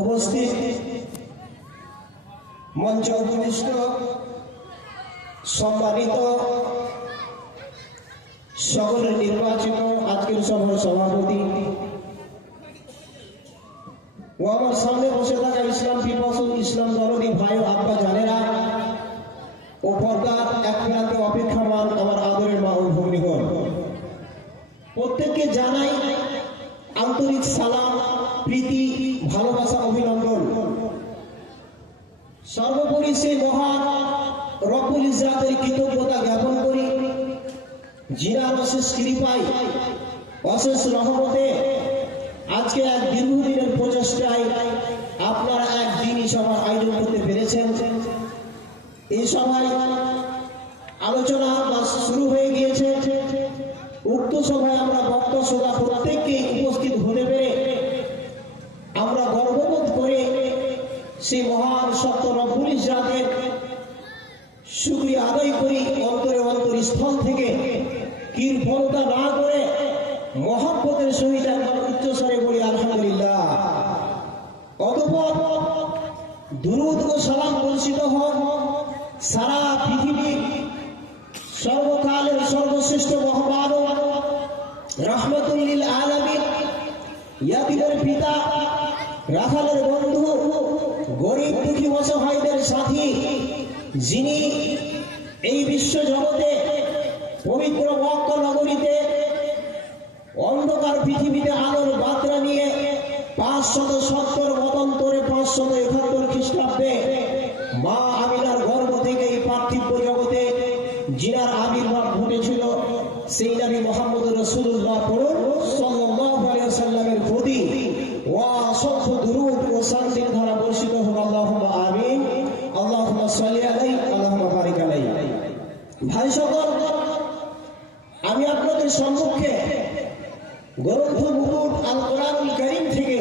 উপস্থিত মঞ্চে উপবিষ্ট সম্মানিত সকলের নির্বাচিত আজকের সভার সভাপতি ও আমার সামনে বসে থাকা ইসলাম পিপাসু ইসলাম দরদি ভাই আব্বা জানেরা ও পর্দার এক প্রান্তে অপেক্ষামান আমার আদরের মা ও ভগ্নীগণ, প্রত্যেককে জানাই আন্তরিক সালাম, প্রীতি, ভালোবাসা, অভিনন্দন। সর্বোপরি সেই মহান রব্বুল ইজ্জাতের কৃতজ্ঞতা জ্ঞাপন করি, যিনার অশেষ কৃপায় অশেষ রহমতে আজকে এক দীর্ঘদিনের প্রচেষ্টায় আপনারা এক দিনই সভার আয়োজন করতে পেরেছেন। এই সভায় আলোচনা শুরু হয়ে গিয়েছে। উক্ত সভায় আমরা বক্তা শ্রোতা প্রত্যেককে উপস্থিত হতে পেরে আমরা গর্ববোধ করে সেই মহান সত্য রব্বুল ইজ্জাতের শুকরিয়া আদায় করি। অন্তরে অন্তরস্থল থেকে কৃপণতা না করে মহব্বতের সহিত একবার উচ্চস্বরে বলি আলহামদুলিল্লাহ। অতঃপর দুরূদ ও সালাম বর্ষিত হোক সারা পৃথিবীর সর্বকালের সর্বশ্রেষ্ঠ মহামানব রাহমাতুল লিল আলামিন, ইয়াতিমের পিতা, রাখালের বন্ধু, গরিব দুঃখী অসহায়দের সাথী, যিনি এই বিশ্ব জগতে পবিত্র মক্কা নগরীতে অন্ধকার পৃথিবীতে আলোর বার্তা নিয়ে 570 মতান্তরে 571 খ্রিস্টাব্দে মা আমিনার গর্ভ থেকে এই পার্থিব জগতে যিনার আবির্ভাব ঘটেছিল, সেই নবী মুহাম্মদ রাসূলুল্লাহ পড়ুন সাল্লাল্লাহু আলাইহি ওয়াসাল্লামের প্রতি অসংখ্য দুরূদ ও শান্তির ধারা বর্ষিত হোক। আল্লাহুম্মা আমিন। আল্লাহুম্মা সাল্লি আলাইহি, আল্লাহুম্মা বারিক আলাইহি। ভাই সকল, আমি আপনাদের সম্মুখে গ্রন্থ মুকুট আল কোরআনুল কারীম থেকে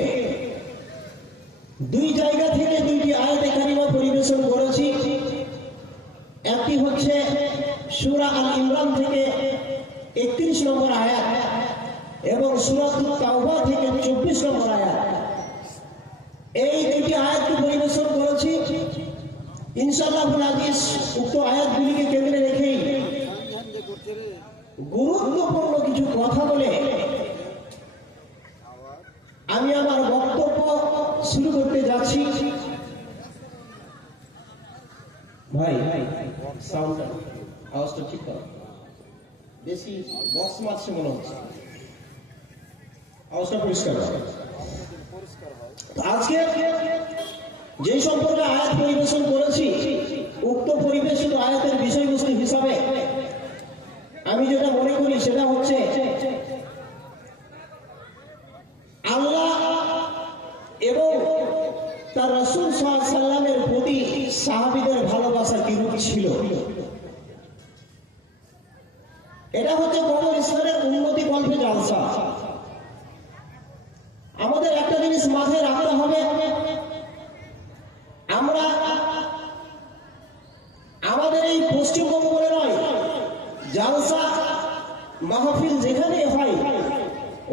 দুই জায়গা থেকে দুইটি আয়াতে কারিমা পরিবেশন করেছি। একটি হচ্ছে সূরা আল ইমরান থেকে 31 নম্বর আয়াত এবং সূরাতুত তাওবা থেকে 24 নম্বর আয়াত। এই দুটি আয়াতকে পরিবেশন করেছি। ইনশাআল্লাহুল আজিজ উক্ত আয়াতগুলিকে কেন্দ্রে রেখেই গুরুত্বপূর্ণ কিছু কথা বলে আমি আমার বক্তব্য শুরু করতে যাচ্ছি। ভাই সাউন্ড আওয়াজটা ঠিক করো, বেশি বক্স মারছে মনে হচ্ছে, আওয়াজটা পরিষ্কার হয়। আজকে যে সম্পর্কে আয়াত পরিবেশন করেছি, উক্ত পরিবেশিত আয়াতের বিষয়বস্তু হিসাবে আমি যেটা মনে করি সেটা হচ্ছে আল্লাহ এবং তার রাসূল সাল্লাল্লাহু আলাইহি ওয়াসাল্লামের প্রতি সাহাবীদের ভালোবাসা কিরূপ ছিল। এটা হচ্ছে কবর ইসলামের উন্নতি কল্পে জালসা। আমাদের একটা জিনিস মাথায় রাখতে হবে, আমরা আমাদের এই পশ্চিমবঙ্গ বলে নয়, জালসা মাহফিল যেখানে হয়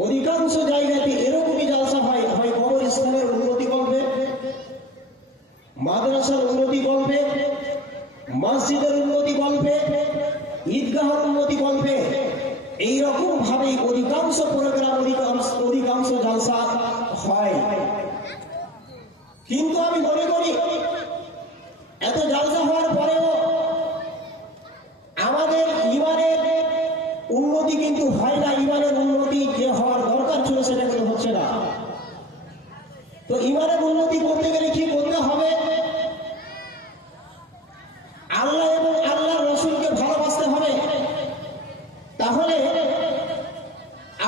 অধিকাংশ জায়গাতে এরকমই জালসা হয়। হয় কবর ইসলামের উন্নতি কল্পে, মাদ্রাসার উন্নতি কল্পে, মসজিদের উন্নতি কল্পে, ঈদগাহের উন্নতি কল্পে, এইরকম ভাবে অধিকাংশ প্রোগ্রাম অধিকাংশ জালসা হয়। কিন্তু আমি মনে করি এত জালসা হওয়ার পরেও আমাদের ইমানের উন্নতি কিন্তু হয় না। ইমানের উন্নতি যে হওয়ার দরকার ছিল সেটা কিন্তু হচ্ছে না। তো ইমানের উন্নতি করতে গেলে কি করতে হবে? আল্লাহ এবং আল্লাহর রাসূলকে ভালোবাসতে হবে। তাহলে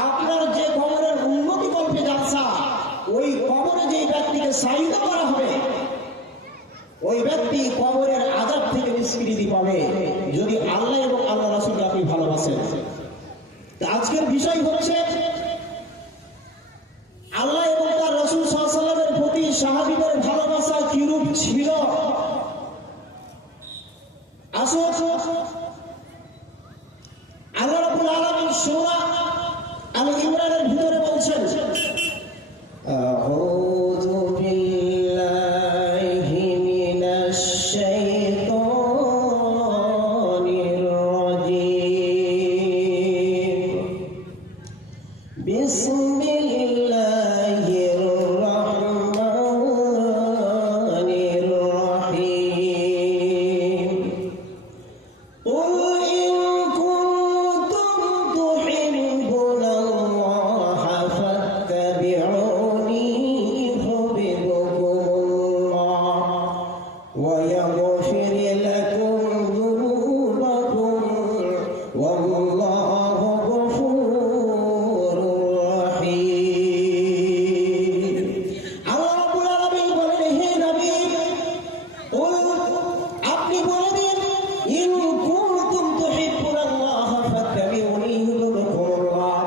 আপনার যে কবরের উন্নতি কল্পে জালসা, ওই কবরে যে ব্যক্তিকে শায়িত করা হবে, ওই ব্যক্তি কবরের আযাব থেকে নিষ্কৃতি পাবে যদি আল্লাহ এবং আল্লাহ রাসূলকে আপনি ভালোবাসেন। আজকের বিষয় হচ্ছে আল্লাহ এবং তার রাসূল সাল্লাল্লাহু আলাইহি ওয়াসাল্লামের প্রতি সাহাবীদের ভালোবাসা কিরূপ ছিল। আসুন সূরা আল ইমরানের ভিতরে বলছেন আউযু বিল্লাহি মিনাশ শাইতানির রাজীম বিসমিল্লাহির রাহমানির রাহিম قل إن كنتم تحبون الله فاتبعوني يحببكم الله ويغفر لكم ذنوبكم والله غفور رحيم আল্লাহ রাব্বুল আলামিন বলেন হে নবী قل আপনি বলে দিন ইন কুনতুম তুহিব্বুনাল্লাহ ফাত্তাবিউনি ইউহিব্বুকুমুল্লাহ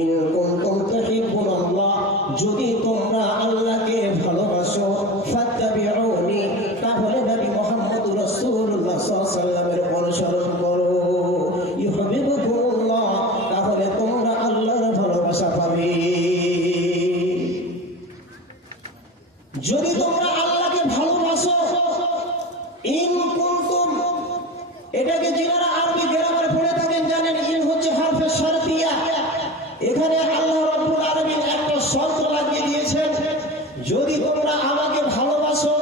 ইন কুনতুম তুহিব্বুনাল্লাহ যদি তোমরা আল্লাহকে ভালোবাসো ফাত্তাবিউনি তাহলে নবী মুহাম্মদুর রাসূলুল্লাহ সাল্লাল্লাহু আলাইহি ওয়াসাল্লামের অনুসরণ করো ইউহিব্বুকুমুল্লাহ তাহলে তোমরা আল্লাহর ভালোবাসা পাবে যদি তোমরা আল্লাহকে ভালোবাসো ইন কুনতুম এটাকে যারা আরবি গ্রামার পড়ে থাকেন জানেন ইন হচ্ছে হারফে শর্তিয়া এখানে আল্লাহ রাব্বুল আলামিন একটা শর্ত লাগিয়ে দিয়েছেন যদি তোমরা আমাকে ভালোবাসো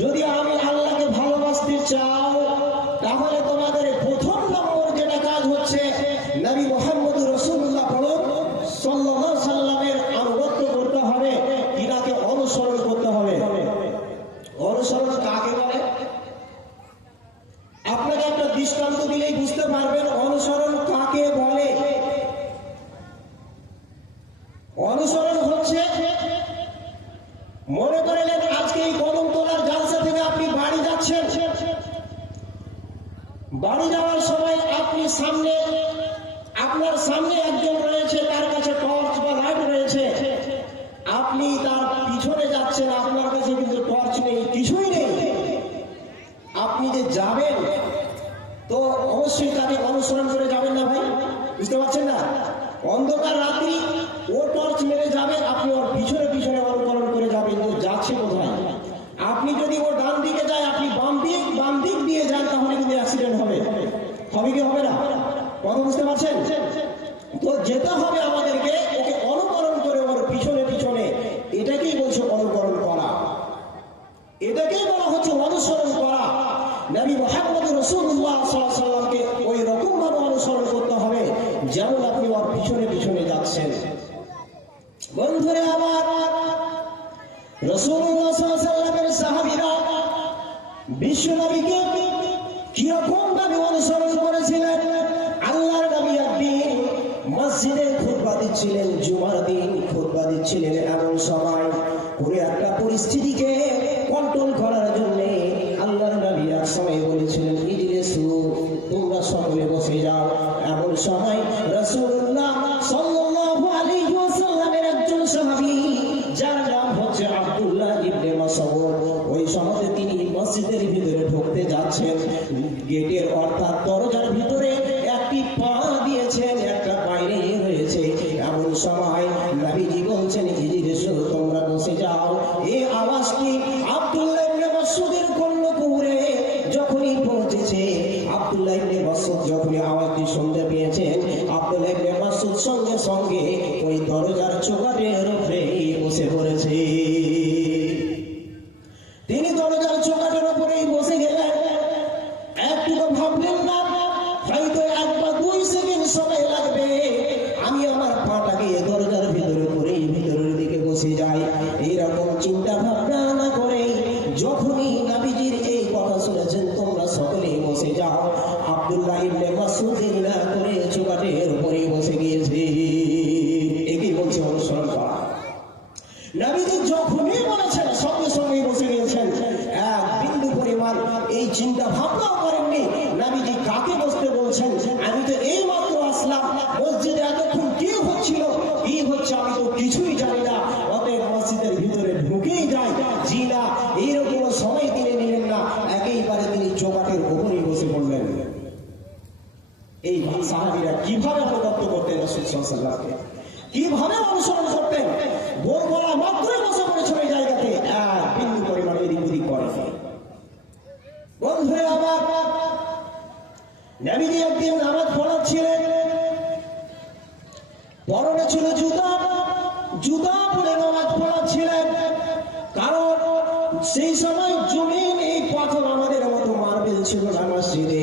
যদি আমি আল্লাহকে ভালোবাসতে চাও তাহলে তোমাদের প্রথম নম্বর যেটা কাজ হচ্ছে নবী মুহাম্মদুর রাসূলুল্লাহ সাল্লাল্লাহু আলাইহি সাল্লামের আনুগত্য করতে হবে তিনাকে অনুসরণ করতে হবে অনুসরণ কাকে বলে আপনাকে একটা দৃষ্টান্ত দিলেই বুঝতে পারবেন অনুসরণ কাকে বলে অনুসরণ হচ্ছে মনে করলেন আজকে এই কদমতলার জালসা থেকে আপনি বাড়ি যাচ্ছেন বাড়ি যাওয়ার সময় আপনি আপনার সামনে একজন রয়েছে তার কাছে টর্চ বা লাইট রয়েছে আপনি তার পিছনে যাচ্ছেন আপনার কাছে কিন্তু টর্চ নেই কিছুই নেই আপনি যে যাবেন তো অবশ্যই তাকে অনুসরণ করে যাবেন না ভাই বুঝতে পারছেন না অন্ধকার রাত্রি ও টর্চ মেরে যাবে আপনি ওর পিছনে পিছনে অনুকরণ করে যাবেন ও যাচ্ছে কোথায় আপনি যদি ও ডান দিকে যায় আপনি বাম দিক দিয়ে যান তাহলে কিন্তু অ্যাক্সিডেন্ট হবে কি হবে না কথা বুঝতে পারছেন তো যেতে হবে আমাদেরকে ওকে অনুকরণ করে ওর পিছনে পিছনে এটাকেই বলছে অনুকরণ করা এটাকেই বলা হচ্ছে অনুসরণ করা নবী মুহাম্মদ রাসূলুল্লাহ সাল্লাল্লাহু আলাইহি সাল্লামকে ওই রকম ভাবে অনুসরণ করতে হবে যেমন আপনি ওর পিছনে পিছনে যাচ্ছেন বন্ধুরা আমার রাসূলুল্লাহ সাল্লাল্লাহু আলাইহি সাল্লামের সাহাবীরা বিশ্ব নবীকে কিরকম ভাবে অনুসরণ করেছিলেন আল্লাহর নবী একদিন মসজিদে খুতবা দিচ্ছিলেন জুমার দিন খুতবা দিচ্ছিলেন এমন সময় পুরো একটা পরিস্থিতিকে কন্ট্রোল করার জন্য আল্লাহর নবী এক সময় বলেছিলেন ইজলিসু তোমরা সকলে বসে যাও এমন সময় রাসূলুল্লাহ সাল্লাল্লাহু আলাইহি ওয়াসাল্লামের একজন সাহাবী যার নাম হচ্ছে আব্দুল্লাহ ইবনে মাসউদ ওই সময় তিনি মসজিদের ভিতরে ঢুকতে যাচ্ছেন গেটের অর্থাৎ দরজার ভিতরে একটি পা দিয়েছেন একটা বাইরে রয়েছে এমন সময় নবীজি বলছেন ইজলিসু তোমরা বসে যাও এই আওয়াজটি আব্দুল্লাহ ইবনে মাসউদের কর্ণকুহরে যখনই পৌঁছেছে আব্দুল্লাহ ইবনে মাসউদ যখনই আওয়াজটি শুনতে পেয়েছেন আব্দুল্লাহ ইবনে মাসউদ সঙ্গে সঙ্গে ওই দরজার চৌকাঠের উপরে বসে পড়েছে তিনি দরজার চৌকাঠের উপরেই বসে গেলেন একটুকু ভাবলেন না হয়তো 1 বা 2 সেকেন্ড সময় লাগবে আমি আমার পাটাকে দরজার ভিতরে করে ভিতরের দিকে বসে যাই এইরকম চিন্তা ভাবনা না করে যখনই নবীজির এই কথা শুনেছেন তোমরা সকলেই বসে যাও আব্দুল্লাহ ইবনে মাসউদ না করে চৌকাঠের উপরে বসে গিয়েছে একই বলছে অনুসরণ করা নবীজি যখনই বলেছেন সঙ্গে সঙ্গেই বসে গিয়েছেন এক বিন্দু পরিমাণ এই চিন্তা ভাবনাও করেননি নবীজি কাকে বসতে বলছেন আমি তো এই মাত্র আসলাম মসজিদে এতক্ষণ কি হচ্ছিল কি হচ্ছে আমি তো কিছুই জানি না অতএব মসজিদের ভিতরে ঢুকেই যাই জি না এইরকম সময় তিনি নিলেন না একেবারে তিনি চৌকাঠের উপরেই বসে পড়লেন এই সাহাবীরা কিভাবে অনুগত করতেন রাসূল সাল্লাল্লাহু আলাইহি ওয়াসাল্লামকে, কিভাবে অনুসরণ করতেন। ভোর বলা মাত্রই বসে পড়েছিল এই জায়গাতে, এক বিন্দু পরিমাণ এদিক ওদিক করেনি। বন্ধুরা আমার, নবীজি একদিন নামাজ পড়াচ্ছিলেন, পরনে ছিল জুতা, জুতা পরে নামাজ পড়াচ্ছিলেন। কারণ সেই সময় জমিন এই পাথর আমাদের মতো মার্বেল ছিল না মসজিদে,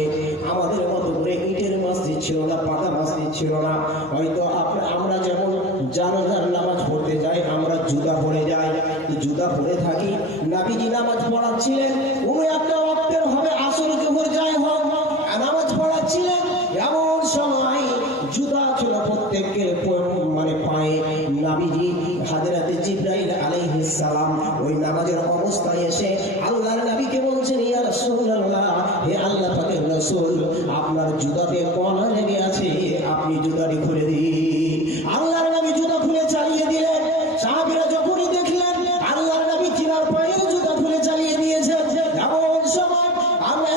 আমাদের মতো করে ইটের মসজিদ ছিল না, পাকা মসজিদ ছিল না। হয়তো আমরা যেমন জানাজার নামাজ পড়তে যাই, আমরা জুতা পরে যাই, জুতা পরে থাকি। নবীজি নামাজ পড়াচ্ছিলেন, উনি একটা ওয়াক্তের হবে আসর জোহর যাই হোক, নামাজ পড়াচ্ছিলেন। এমন সময় জুতা ছিল প্রত্যেকের মানে পায়ে। নবীজি হযরত জিবরাইল আলাইহিস সালাম ওই নামাজের অবস্থায় এসে আল্লাহর নবীকে বলছেন, ইয়া রাসূলুল্লাহ, হে আল্লাহ পাকের রাসূল, আপনার জুতাতে কণা লেগে আছে, আপনি জুতাটি খুলে দিন। আল্লাহর নবী জুতা খুলে চালিয়ে দিলেন। সাহাবীরা যখনই দেখলেন আল্লাহর নবী চিনার পায়ে জুতা খুলে চালিয়ে দিয়েছেন,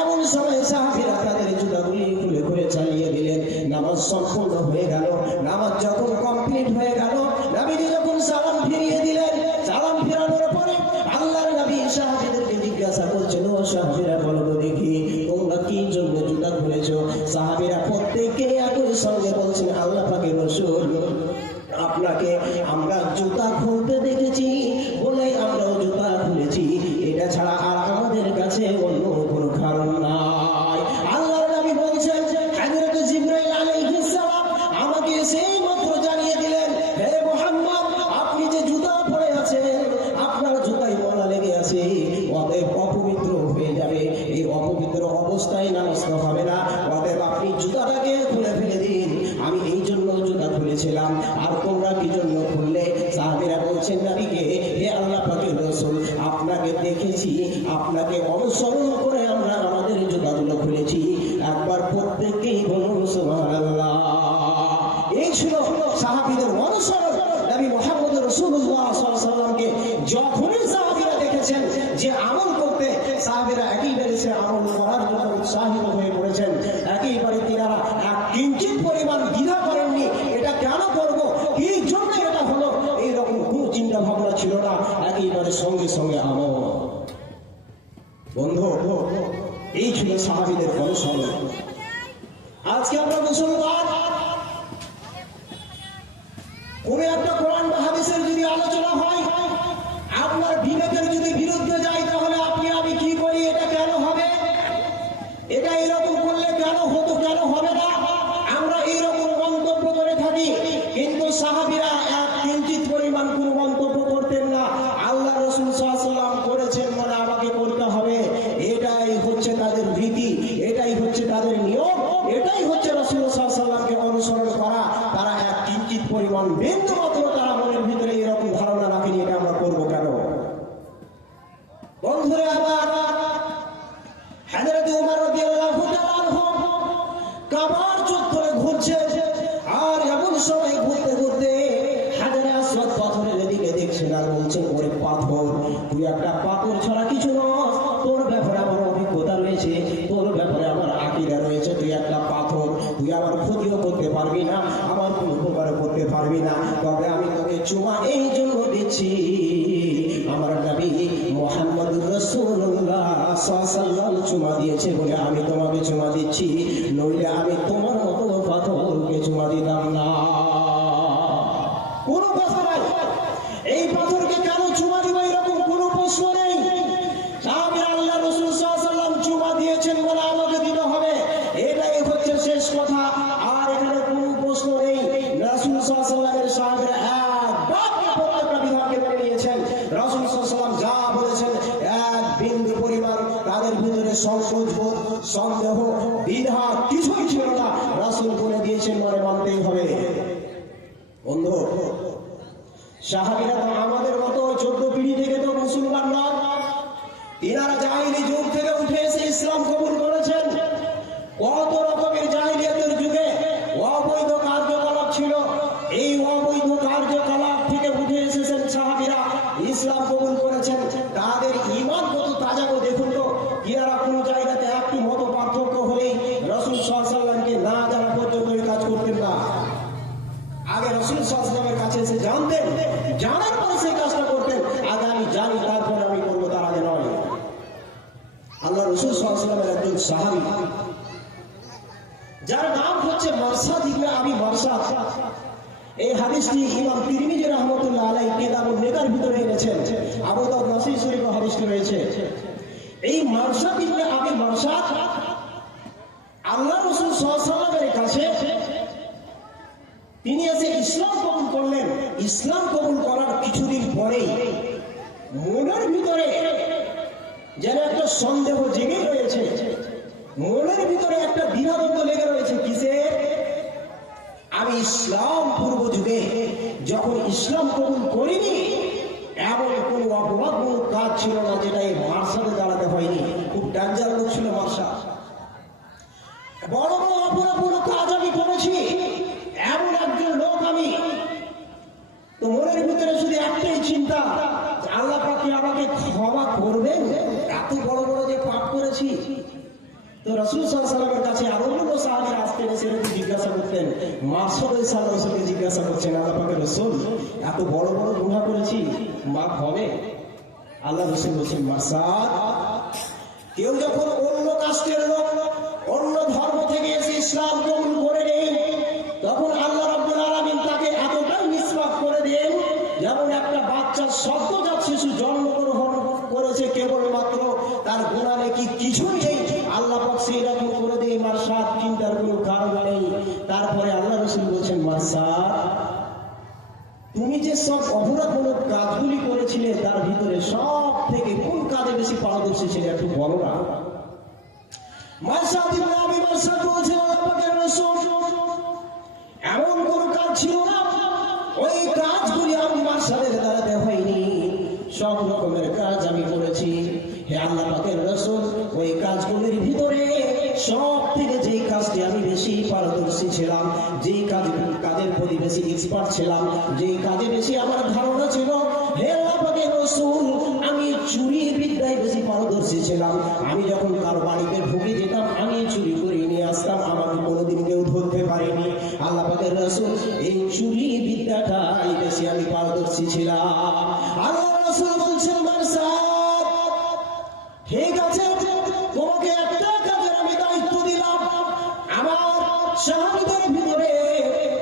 এমন সময় সাহাবীরা তাদের জুতাগুলি খুলে খুলে চালিয়ে দিলেন। নামাজ সম্পূর্ণ হয়ে গেল। নামাজ যখন কমপ্লিট হয়ে গেল, নবীজি যখন সালাম ফিরিয়ে দিলেন, সালাম ফেরানোর পরে আল্লাহর নবী সাহাবীদেরকে জিজ্ঞাসা করছেন, ও সাহাবীরা বলো তো দেখি, তোমরা কি জন্য জুতা খুলেছো? সাহাবীরা প্রত্যেকে একই সঙ্গে বলছেন, আল্লাহ পাকের রাসূল, আপনাকে আমরা জুতা খুলতে দেখেছি বলে আমরাও জুতা খুলেছি, এটা ছাড়া আর আমাদের কাছে অন্য কোনো কারণ নাই। আল্লাহর নবী বলছেন, হযরত জিবরাইল আলাইহিস সালাম আমাকে সেই মাত্র জানিয়ে দিলেন, হে মুহাম্মদ, আপনি যে জুতা পরে আছেন, আপনার জুতায় ময়লা লেগে আছে, অতএব অপবিত্র হয়ে যাবে। এই অপবিত্র অবস্থায় নামাজ হবে না, অতএব আপনি জুতাটাকে খুলে ফেলে দিন। আমি এই জন্য জুতা খুলেছিলাম, আর তোমরা কি জন্য খুললে? সাহাবীরা বলছেন নবীকে, হে আল্লাহ পাকের রাসূল, আপনাকে দেখেছি, আপনাকে অনুসরণ করে আমরা আমাদের জুতাগুলো খুলেছি। একবার প্রত্যেকেই বলুন সুবহানাল্লাহ। এই ছিল সাহাবীদের অনুসরণ। নবী মুহাম্মদ রাসূলুল্লাহ সাল্লাল্লাহু আলাইহি ওয়াসাল্লামকে যখনই সাহাবীরা দেখেছেন যে আমল করতে, সাহাবীরা একেবারে সে আমল করার জন্য উৎসাহিত হয়ে পড়েছেন। একেবারে তিনারা এক কিঞ্চিত পরিমাণ দ্বিধা করেননি, এটা কেন করব, এই জন্য এটা হলো, এইরকম কোনো চিন্তা ভাবনা ছিল না। একেবারে সঙ্গে সঙ্গে আমল। বন্ধু, এই ছিল সাহাবীদের অনুসরণ। আজকে আমরা মুসলমান, কোন একটা কোরআন বা হাদিসের যদি আলোচনা হয়, আপনার বিবেকের যদি বিরুদ্ধে যায়, তাহলে আপনি আমি কি করি, এটা কেন হবে, এটা এরকম করলে কেন হতো, কেন হবে না, আমরা এইরকম মন্তব্য করে থাকি। কিন্তু সাহাবীরা এক কিঞ্চিত পরিমাণ কোন মন্তব্য করতেন না। আল্লাহ রাসূল সাল্লাল্লাহু আলাইহি ওয়াসাল্লাম করেছেন মানে আমাকে করতে হবে, এটাই হচ্ছে তাদের রীতি, এটাই হচ্ছে তাদের নিয়ম, এটাই হচ্ছে রাসূল সাল্লাল্লাহু আলাইহি ওয়াসাল্লামকে অনুসরণ করা। তারা এক কিঞ্চিত পরিমাণ বিন্দু মাত্র তারা মনের ভিতরে এরকম ধারণা রাখেনি, এটা আমরা করবো কেন। বন্ধুরা আমার, হযরত ওমর রাদিয়াল্লাহু তাআলা আনহু কাবার চত্বরে ঘুরছে, আর এমন সময় ঘুরতে ঘুরতে হাজারে আসওয়াদ পাথরের দিকে দেখছেন, আর বলছেন, ওরে পাথর, তুই একটা পাথর ছাড়া কিছু নস, তোর ব্যাপারে আমার অভিজ্ঞতা রয়েছে, তোর ব্যাপারে আমার আকীদা রয়েছে, তুই একটা পাথর, তুই আমার ক্ষতিও করতে পারবি না, আমার কোনো উপকারও করতে পারবি না, তবে আমি তোকে চুমা এই জন্য দিচ্ছি, আমার নবী মুহাম্মদুর রাসূলুল্লাহ সাল্লাল্লাহু আলাইহি ওয়াসাল্লাম চুমা দিয়েছে বলে আমি তোমাকে চুমা দিচ্ছি, নইলে আমি তোমার মতো পাথরকে চুমা দিতাম না। কোনো কথা নাই, এই পাথরকে কেন চুমা দিব এরকম কোনো প্রশ্ন নেই। সাহাবীরা আল্লাহ রাসূল সাল্লাল্লাহু আলাইহি ওয়াসাল্লাম চুমা দিয়েছেন বলে আমাকে দিতে হবে, এটাই হচ্ছে শেষ কথা, আর এখানে কোনো প্রশ্ন নেই। রাসূল সাল্লাল্লাহু আলাইহি ওয়াসাল্লামের সাহাবীরা প্রত্যেকটা বিধানকে মেনে নিয়েছেন। রাসূল সাল্লাল্লাহু আলাইহি ওয়াসাল্লাম যা বলেছেন এক বিন্দু পরিমাণ তাদের ভিতরে সংকোচ বোধ, সন্দেহ, দ্বিধা কিছুই ছিল না। রাসূল বলে দিয়েছেন মানে মানতেই হবে। বন্ধু, সাহাবীরা তো আমাদের মতো 14 পিঢ়ি থেকে তো মুসলমান নন, এনারা জাহিলি যুগ থেকে উঠে এসে ইসলাম কবুল করেছেন। কত রকমের জাহিলিয়াতের যুগে অবৈধ কার্যকলাপ ছিল, এই অবৈধ কার্যকলাপ থেকে উঠে এসেছেন সাহাবীরা, ইসলাম কবুল করেছেন। তাদের ঈমান কত তাজা গো দেখুন তো, এনারা কোনো জায়গাতে একটু মত পার্থক্য হলেই রাসূল সাল্লাল্লাহু আলাইহি ওয়াসাল্লামকে না জানা সাল্লাল্লাহু আলাইহি ওয়াসাল্লামের কাছে এসে জানতেন, জানার পরে সেই কাজটা করতেন। আগে আমি জানি তারপরে আমি করবো, তার আগে নয়। আল্লাহ রাসূল সাল্লাল্লাহু আলাইহি ওয়াসাল্লামের একজন সাহাবী যার নাম হচ্ছে মারসাদ ইবনে আবি মারসাদ। এই হাদিসটি ইমাম তিরমিজি রাহমাতুল্লাহ আলাইহি কিতাবুন নিকার ভিতরে এনেছেন। আবু দাউদ নাসাই শরীফে হাদিসটি রয়েছে। এই মারসাদ ইবনে আবি মারসাদ আল্লাহ রাসূল সাল্লাল্লাহু আলাইহি ওয়াসাল্লামের কাছে তিনি এসে ইসলাম কবুল করলেন। ইসলাম কবুল করার কিছুদিন পরেই মনের ভিতরে যেন একটা সন্দেহ জেগে রয়েছে, মনের ভিতরে একটা দ্বিধাদ্বন্দ্ব লেগে রয়েছে। কিসের? আমি ইসলাম পূর্ব যুগে যখন ইসলাম কবুল করিনি, এমন কোন অপরাধমূলক কাজ ছিল না যেটা এই মারসাদে দাঁড়াতে হয়নি। খুব ডেঞ্জার লোক ছিল মারসাদ। বড় বড় অপরাধমূলক কাজ আমি করেছি, এমন একজন লোক আমি। তো মনের ভিতরে শুধু একটাই চিন্তা, আল্লাহ পাক কি আমাকে ক্ষমা করবেন এত বড় বড় যে পাপ করেছি? তো রাসূল সাল্লাল্লাহু আলাইহি ওয়াসাল্লামের কাছে আরো অন্য সাহাবীরা আসতেন, এসে জিজ্ঞাসা করতেন। মারসাদ সাল্লাল্লাহু আলাইহি ওয়াসাল্লামকে জিজ্ঞাসা করছেন, আল্লাহ পাকের রাসূল এত বড় বড় গুনাহ করেছি, মাফ হবে? আল্লাহ রাসূল বলেছেন, মারসাদ, কেউ যখন অন্য কাস্টের লোক, অন্য ধর্ম থেকে এসে ইসলাম কবুল করে নেয়, তখন আল্লাহ রাব্বুল আলামিন তাকে এতটাই নিষ্পাপ করে দেন, যেমন একটা বাচ্চা সদ্যজাত শিশু জন্মগ্রহণ করেছে, কেবলমাত্র তার গুনাহ নেকি কিছুই নেই, আল্লাহ পাক সেই রকম করে দেয়। মারসাদ, চিন্তার কোনো কারণ নেই। তারপরে আল্লাহ রাসূল বলেছেন, মারসাদ, তুমি যে সব অপরাধমূলক কাজগুলি করেছিলে তার ভিতরে সব থেকে কোন কাজে বেশি পারদর্শী ছিলে একটু বলো না? মারসাদ ইবনে আবি মারসাদ বলেছেন, আল্লাহ পাকের রাসূল, এমন কোন কাজ ছিল না ওই কাজগুলি আমি মারসাদের দাঁড়াতে হয়নি, সব রকমের কাজ আমি করেছি। হে আল্লাহ পাকের রাসূল, ওই কাজগুলির ভিতরে সব থেকে যেই কাজটি আমি বেশি পারদর্শী ছিলাম, যেই কাজের প্রতি বেশি এক্সপার্ট ছিলাম, যেই কাজে বেশি আমার ধারণা ছিল, হে আল্লাহ পাকের রাসূল, আমি চুরি বিদ্যায় বেশি পারদর্শী ছিলাম। আমি যখন কারো বাড়িতে ঢুকে যেতাম, আমি চুরি করে নিয়ে আসতাম, আমাকে কোনোদিন কেউ ধরতে পারেনি। আল্লাহ পাকের রাসূল, এই চুরি বিদ্যাটাই বেশি আমি পারদর্শী ছিলাম। আল্লাহ রাসূল বলছেন, মারসাদ, ঠিক আছে, তোমাকে একটা কাজের আমি দায়িত্ব দিলাম। আমার সাহাবীদের ভিতরে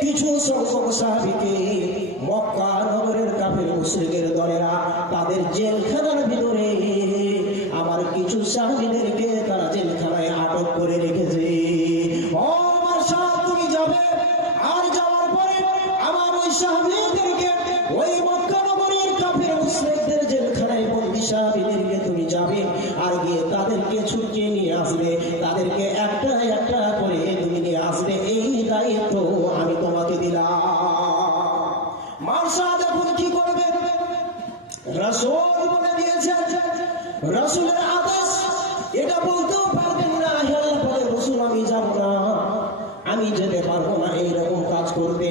কিছু সংখ্যক সাহাবীকে মক্কা নগরের কাফের মুশরিকের দলেরা তাদের জেলখানার ভিতরে, আমার কিছু সাহাবীদেরকে তারা জেলখানায় আটক করে রেখেছে। ও মারসাদ, তুমি যাবে, আর যাওয়ার পরে আমার ওই সাহাবীদেরকে, ওই মক্কা নগরের কাফের মুশরিকদের জেলখানায় বন্দী সাহাবীদেরকে তুমি যাবে, আর গিয়ে তাদেরকে ছুটিয়ে নিয়ে আসবে, তাদেরকে একটা একটা করে তুমি নিয়ে আসবে। এই দায়িত্ব আমি তোমাকে দিলাম। মারসাদ এখন কি করবে? রাসূল বলে দিয়েছেন, রাসূলের আদেশ, এটা বলতেও পারবেন না, হে আল্লাহ পাকের রাসূল, আমি যাব না, আমি যেতে পারবো না এইরকম কাজ করতে।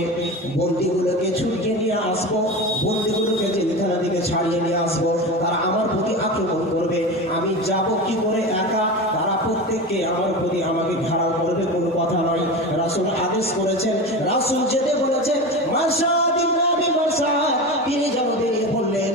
বন্দীগুলোকে ছুটিয়ে নিয়ে আসবো, বন্দীগুলোকে জেলখানা থেকে ছাড়িয়ে নিয়ে আসবো, তারা আমার প্রতি আক্রমণ করবে, আমি যাব কি করে একা? তারা প্রত্যেককে আমার প্রতি আমাকে ঘেরাও করবে, কোনো কথা নয়। রাসূল আদেশ করেছেন, রাসূল যেতে বলেছেন। মারসাদ ইবনে আবি মারসাদ তিনি যেন বেরিয়ে পড়লেন।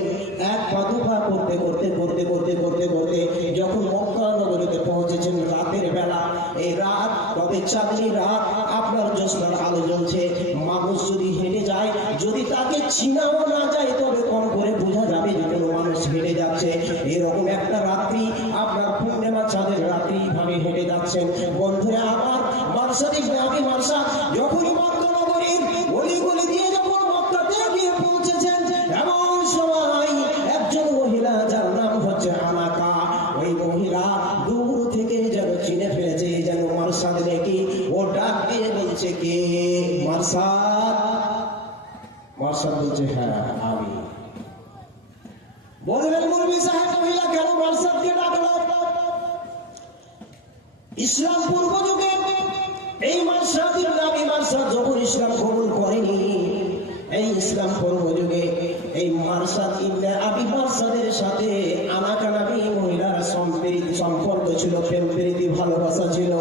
এক পা দু পা করতে করতে করতে করতে করতে করতে যখন মক্কা নগরীতে পৌঁছেছেন রাতের বেলা, এই রাত তবে চাঁদনি রাত, আপনার জ্যোৎস্নার আলো জ্বলছে, মানুষ যদি হেঁটে যায়, যদি তাকে চিনাও না যায়, তবে কম করে বোঝা যাবে যে কোনো মানুষ হেঁটে যাচ্ছে। এরকম একটা রাত্রি, আপনার পূর্ণিমা চাঁদের রাত্রি ভাবে হেঁটে যাচ্ছেন। বন্ধুরা আমার, মারসাদ ইবনে আবি মারসাদ যখনই মক্কা নগরীর গলি দিয়ে যখন মক্কাতে গিয়ে পৌঁছেছেন, এমন সময় একজন মহিলা যার নাম হচ্ছে আনাকা, ওই মহিলা দূর থেকে যেন চিনে ফেলেছে, যেন মারসাদ নাকি। ও ডাক দিয়ে বলছে, কে? মারসাদ। মারসাদ বলছে, হ্যাঁ আমি। বলবেন মুরবি সাহেব, মহিলা কেন মারসাদকে ডাকলো? ইসলাম পূর্ব যুগে এই মারসাদ ইবনে আবি মারসাদ যখন ইসলাম কবুল করেনি, এই ইসলাম পূর্ব যুগে এই মারসাদ ইবনে আবি মারসাদের সাথে আনাকা নামী মহিলার সম্পর্ক ছিল, প্রেম প্রীতি ভালোবাসা ছিল।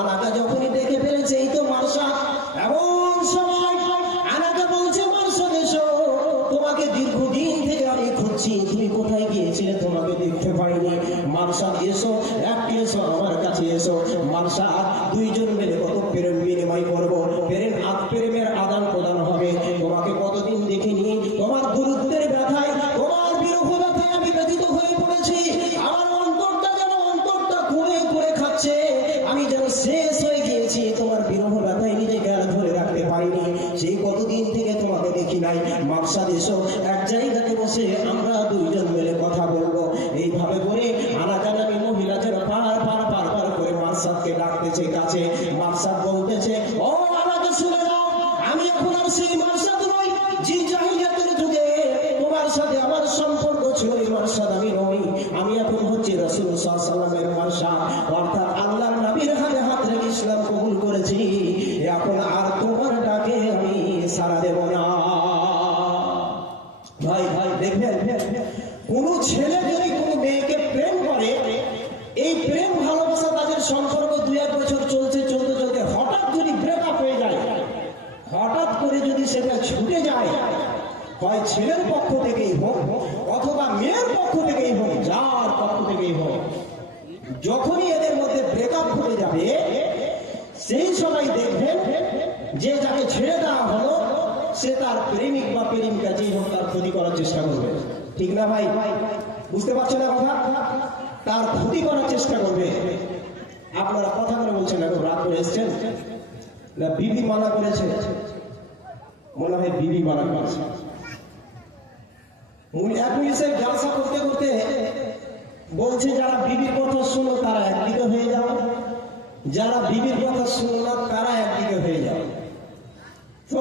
আনাকা যখনই দেখে ফেলেছে এই তো মারসাদ, এমন সময় আনাকা বলছে, মানসাদ দুইজন মিলে কত প্রেম বিনিময় করবো, প্রেমের আদান প্রদান হবে। তোমাকে কতদিন দেখিনি, তোমার গুরুত্বের ব্যথায়, তোমার বিরহ ব্যথায় আমি ব্যথিত হয়ে পড়েছি। আমার অন্তরটা যেন অন্তরটা কুড়ে কুড়ে খাচ্ছে, আমি যেন শেষ হয়ে গিয়েছি। তোমার বিরহ ব্যথায় নিজেকে আর ধরে রাখতে পারিনি। সেই কতদিন থেকে তোমাকে দেখি নাই। মাকসাদ এসো, এক জায়গাতে বসে আমরা দুইজন মিলে কথা বলবো। এইভাবে করে আনাজানানি মহিলাদের পার পার পার পার করে মাকসাদকে ডাকতেছে কাছে। মাকসাদ বলতেছে, ও আমাকে শুনে দাও, আমি এখন আর সেই মাকসাদ নই যে জাহিলিয়াতের যুগে তোমার সাথে আমার সম্পর্ক ছিল। এই মাকসাদ আমি নই, আমি এখন হচ্ছে রাসূল সাল্লাল্লাহু আলাইহি ওয়াসাল্লামের মাকসাদ, অর্থাৎ আল্লাহর নবীর হাতে হাত রেখে ইসলাম কবুল করেছি। এখন আর তোমার ডাকে আমি সাড়া দেব না। ভাই ভাই দেখবেন, কোন ছেলে যদি কোনো মেয়েকে প্রেম করে, এই প্রেম ভালোবাসা তাদের সম্পর্ক 2-1 বছর চলতে চলতে চলতে হঠাৎ যদি ব্রেকআপ হয়ে যায়, হঠাৎ করে যদি সেটা ছুটে যায়, হয় ছেলের পক্ষ থেকেই হোক অথবা মেয়ের পক্ষ থেকেই হোক, যার পক্ষ থেকেই হোক, যখনই এদের মধ্যে ব্রেকআপ হয়ে যাবে, সেই সময় দেখবেন যে যাকে ছেড়ে দেওয়া হলো সে তার প্রেমিক বা প্রেমিকা যেই হোক তার ক্ষতি করার চেষ্টা করবে। ঠিক না ভাই? বুঝতে পারছেন না কথা? তার ক্ষতি করার চেষ্টা করবে। আপনারা কথা করে বলছেন, এখন রাত করে এসছেন না বিবি মানা করেছে? মনে হয় বিবি মানা করেছে। এক পুলিশের জালসা করতে করতে বলছে, যারা বিবির কথা শুনো তারা একদিকে হয়ে যাও, যারা বিবির কথা শুনো না তারা একদিকে হয়ে যাও। তো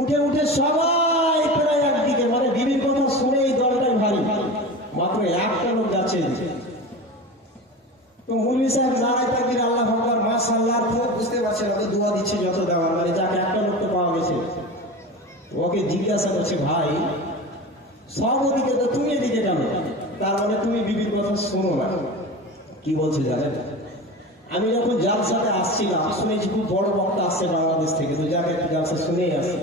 উঠে উঠে সবাই প্রায় একদিকে, মানে বিবির কথা শুনে এই দলটাই ভারী, মাত্র একটা লোক যাচ্ছে। তো মৌলভী সাহেব নারায় তাকবীর আল্লাহু আকবার মাশাআল্লাহ, বুঝতে পারছেন ওকে দোয়া দিচ্ছে যত দেওয়ার, মানে যাকে একটা লোক তো পাওয়া গেছে। ওকে জিজ্ঞাসা করছে, ভাই সব ওদিকে তো তুমি এদিকে কেন? তার মানে তুমি বিবির কথা শোনো না। কি বলছে জানেন? আমি যখন জালসাতে আসছিলাম শুনেছি খুব বড় বক্তা আসছে বাংলাদেশ থেকে, তো যাকে একটু জালসা শুনেই আসে।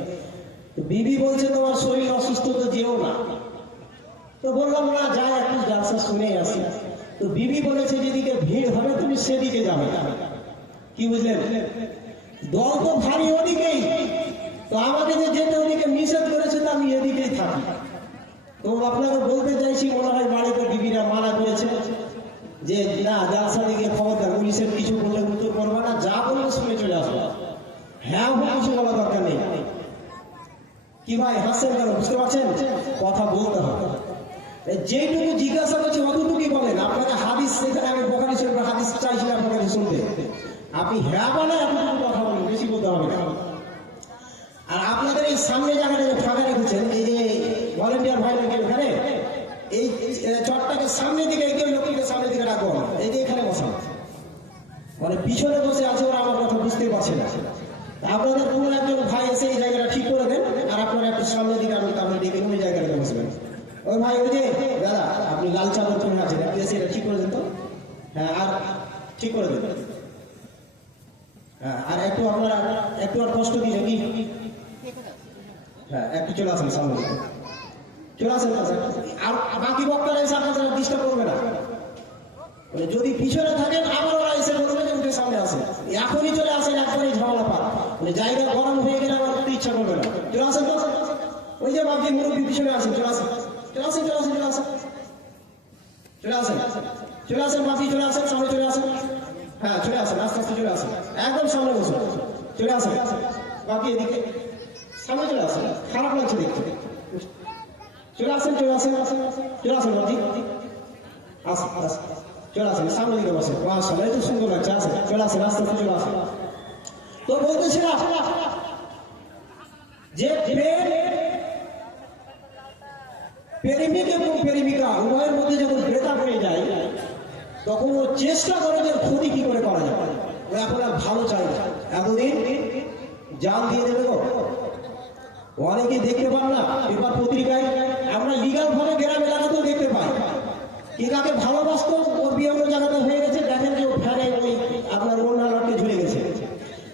তো বিবি বলছে তোমার শরীর অসুস্থ, তো যেও না। তো বললাম না, যাই একটু জালসা শুনেই আসি। তো বিবি বলেছে যেদিকে ভিড় হবে তুমি সেদিকে যাবে। কি বুঝলেন? দল তো ভারী ওদিকেই, তো আমাকে যে যেতে ওদিকে নিষেধ করেছে, তো আমি এদিকেই থাকি। তো আপনাকে বলতে চাইছি, মনে হয় বাড়িতে বিবিরা মানা করেছে যে না জালসা দিকে খবরদার, পুলিশের কিছু বললে উত্তর করবে না, যা বলবে শুনে চলে আসবে। হ্যাঁ কিছু বলা দরকার নেই। কি ভাই হাসছেন কেন? বুঝতে পারছেন? কথা বলতে হবে। যেটুকু জিজ্ঞাসা করছি অতটুকুই বলেন। আপনাকে হাদিস, সেখানে আমি বুখারী শরীফের হাদিস চাইছি না আপনাকে শুনতে, আপনি হ্যাঁ বলে এতটুকু কথা বলেন, বেশি বলতে হবে না। আর আপনাদের এই সামনে জায়গাটা ফাঁকা রেখেছেন, এই যে ভলেন্টিয়ার ভাই এখানে, এই চটটাকে সামনের দিকে এগিয়ে লোককে সামনের দিকে রাখবো, এই যে এখানে বসান, মানে পিছনে বসে আছে ওরা আমার কথা বুঝতেই পারছে না। আপনাদের কোনো একজন ভাই এসে এই জায়গাটা ঠিক করে দেন, আর আপনারা একটু সামনের দিকে আমি তাহলে দেখবেন ওই জায়গাটাতে বসবেন। ওই ভাই, ওই যে দাদা আপনি লাল চাদর পরে আছেন, একটু এসে এটা ঠিক করে দেন তো। হ্যাঁ, আর ঠিক করে দেন। হ্যাঁ, আর একটু আপনারা একটু আর কষ্ট দিয়ে কি, হ্যাঁ একটু চলে আসেন সামনে, চলে আসেন। আর বাকি বক্তারা এসে আপনারা ডিস্টার্ব করবে না, মানে যদি পিছনে থাকেন আবার ওরা এসে বলবে যে উঠে সামনে আসেন। এখনই চলে আসেন, একবারই ঝামেলা পান, মানে জায়গা গরম হয়ে গেলে আমার করতে ইচ্ছা করবে না। চলে আসেন তো, ওই যে বাকি মুরব্বী পিছনে আসেন, চলে আসেন, চলে আসেন, চলে আসেন, চলে আসেন, চলে আসেন, চলে আসেন, বাকি চলে আসেন, সামনে চলে আসেন। হ্যাঁ চলে আসেন, আস্তে আস্তে চলে আসেন, একদম সামনে বসুন, চলে আসেন। বাকি এদিকে সামনে চলে আসেন, খারাপ লাগছে দেখতে। চলে আসেন, চলে আসেন, চলে আসেন, বাকি আসেন, আসেন, চলে আসেন, সামনে দিকে বসেন। মাশাআল্লাহ, এই তো সুন্দর লাগছে। আসেন, চলে আসেন, আস্তে আস্তে চলে আসেন। তো বলতেছিলাম যে প্রেমিক এবং প্রেমিকা উভয়ের মধ্যে যখন ব্রেকআপ হয়ে যায়, তখন ও চেষ্টা করে যে ক্ষতি কি করে করা যায়। ও এখন আর ভালো চাই না, এতদিন জান দিয়ে দেবে। অনেকেই দেখতে পান না পেপার পত্রিকায়, আমরা লিগাল ভাবে গ্রাম এলাকাতেও দেখতে পাই, কে কাকে ভালোবাসত, ওর বিয়ে অন্য জায়গাতে হয়ে গেছে, দেখেন যে ও ফ্যানে ওই আপনার অন্য লটকে ঝুলে গেছে,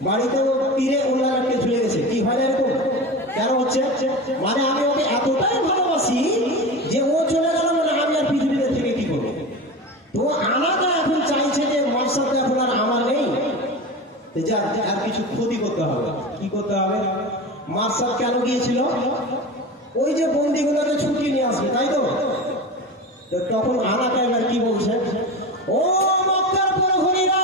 বাড়িতে ও তীরে অন্য লটকে ঝুলে গেছে। কি হয় না এরকম? কেন হচ্ছে? মানে আমি ওকে এতটাই ভালোবাসি যে ও চলে গেল, মানে আমি আর পৃথিবীতে থেকে কি করবো? তো আমাকে এখন চাইছে যে মার সাথে এখন আর আর কিছু ক্ষতি করতে হবে। কি করতে হবে? মার্শাল কেন গিয়েছিল? ওই যে বন্দিগুলোকে ছুটিয়ে নিয়ে আসবে, তাই তো? তখন আনাকা এবার কি বলছে? ও মক্কার প্রহরীরা,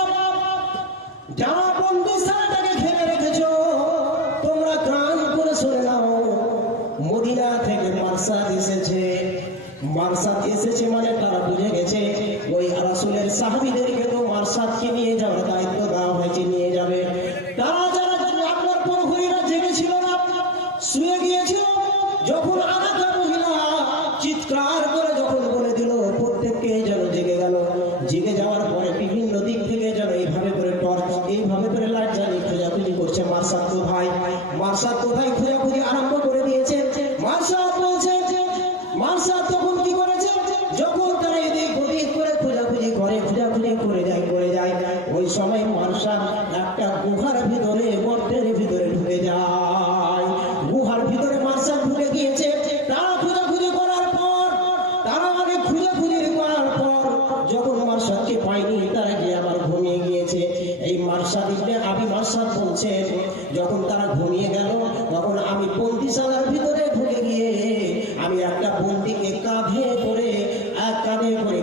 যারা বন্দিশালাটাকে ঘিরে রেখেছো, তোমরা কান করে শুনে নাও, মদিনা থেকে মার্শাল এসেছে। মার্শাল এসেছে মানে তারা বুঝে গেছে ওই রাসূলের সাহাবীদেরকে তো মার্শালকে নিয়ে যাওয়ার দায়িত্ব দেওয়া হয়েছে, নিয়ে যাবে। তারা যারা আপনার প্রহরীরা জেগেছিল না, শুয়ে গিয়েছিল। যখন আনাকা মহিলা চিৎকার করে যখন বলে দিল, প্রত্যেককে যেন জেগে গেল। জেগে যাওয়ার পরে বিভিন্ন দিক থেকে যেন এইভাবে করে টর্চ, এইভাবে করে লাইট জ্বালিয়ে খোঁজাখুঁজি করছে, মার্শাল কোথায়, মার্শাল কোথায়, খোঁজাখুঁজি আরম্ভ করে দিয়েছে। মার্শাল বলছে, মার্শাল তখন কি করেছে? যখন তারা এদিক ওদিক করে খোঁজাখুঁজি করে, খোঁজাখুঁজি করে যায়, ওই সময় মার্শাল একটা গুহার ভিতরে, গর্তের ভিতরে ঢুকে যায়। গুহার ভিতরে মার্শাল ঢুকে গিয়েছে। তারা খোঁজাখুঁজি করার পর, তারা অনেক খোঁজাখুঁজি করার পর যখন মার্শালকে পায়নি, তারা গিয়ে আবার ঘুমিয়ে গিয়েছে। এই মার্শাল ইবনে আবি মার্শাল বলছে, যখন তারা ঘুমিয়ে গেল, তখন আমি বন্দিশালার ভিতরে ঢুকে গিয়ে আমি একটা বন্দিকে কাঁধে করে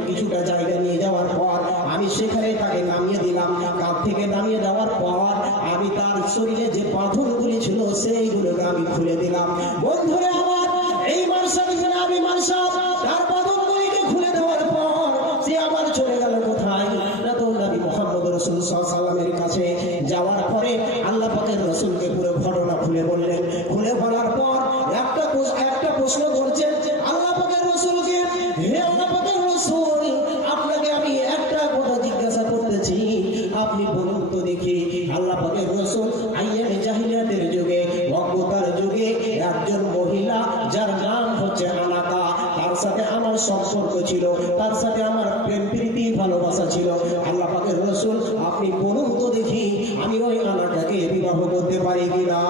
কিছুটা জায়গা নিয়ে যাওয়ার পর আমি সেখানে তাকে নামিয়ে দিলাম। কাঁধ থেকে নামিয়ে দেওয়ার পর আমি তার শরীরে যে বাঁধনগুলি ছিল সেইগুলোকে আমি খুলে দিলাম। বন্ধুরা আমার, এই মার্শাল ইবনে আবি মার্শাল তার বাঁধনগুলিকে খুলে দেওয়ার পর সে আবার চলে গেল কোথায়? না তো নবী মুহাম্মদ রাসূল সাল্লাল্লাহু আলাইহি ওয়াসাল্লামের কাছে। যাওয়ার পরে আল্লাহ পাকের রাসূলকে পুরো ঘটনা খুলে বললেন। খুলে বলার পর একটা প্রশ্ন করছেন আল্লাহ পাকের রাসূলকে, হে আল্লাহ পাকের রাসূল, আপনাকে আমি একটা কথা জিজ্ঞাসা করতেছি, আপনি বলুন তো দেখি। আল্লাহ পাকের রাসূল আইয়ামে জাহিলিয়াতের যুগে, অজ্ঞতার যুগে একজন মহিলা যার নাম হচ্ছে আনাকা, তার সাথে আমার সম্পর্ক ছিল, তার সাথে আমার প্রেম প্রীতি ভালোবাসা ছিল। আল্লাহ পাকের রাসূল আপনি বলুন তো দেখি, আমি ওই আনাকাকে বিবাহ করতে পারি কিনা?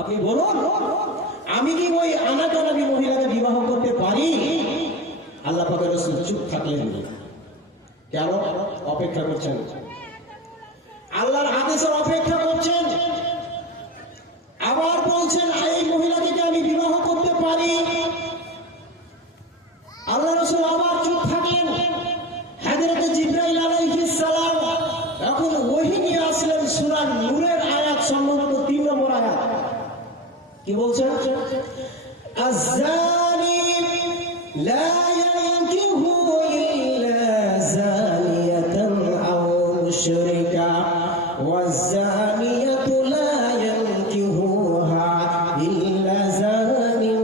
আপনি বলুন, আমি কি ওই আনাকা নবী মহিলাকে বিবাহ করতে পারি? আল্লাহ পাকের রাসূল চুপ থাকলেন। কেন? অপেক্ষা করছেন, আল্লাহর আদেশের অপেক্ষা করছেন। আবার বলছেন, এই মহিলাকে কি আমি বিবাহ করতে পারি? আল্লাহ রাসূল আবার চুপ থাকলেন। হযরত জিবরাইল আলাইহিস সালাম এখন ওহী নিয়ে আসলেন, সূরা নূরের আয়াত সম্ভবত 3 নম্বর আয়াত। কি বলছেন? আয-যানি লা ইয়ানকিহু ইল্লা যানিয়াতান আও মুশরিকা ওয়াজ-যানিয়াতু লা ইয়ানকিহুহা ইল্লা যানিন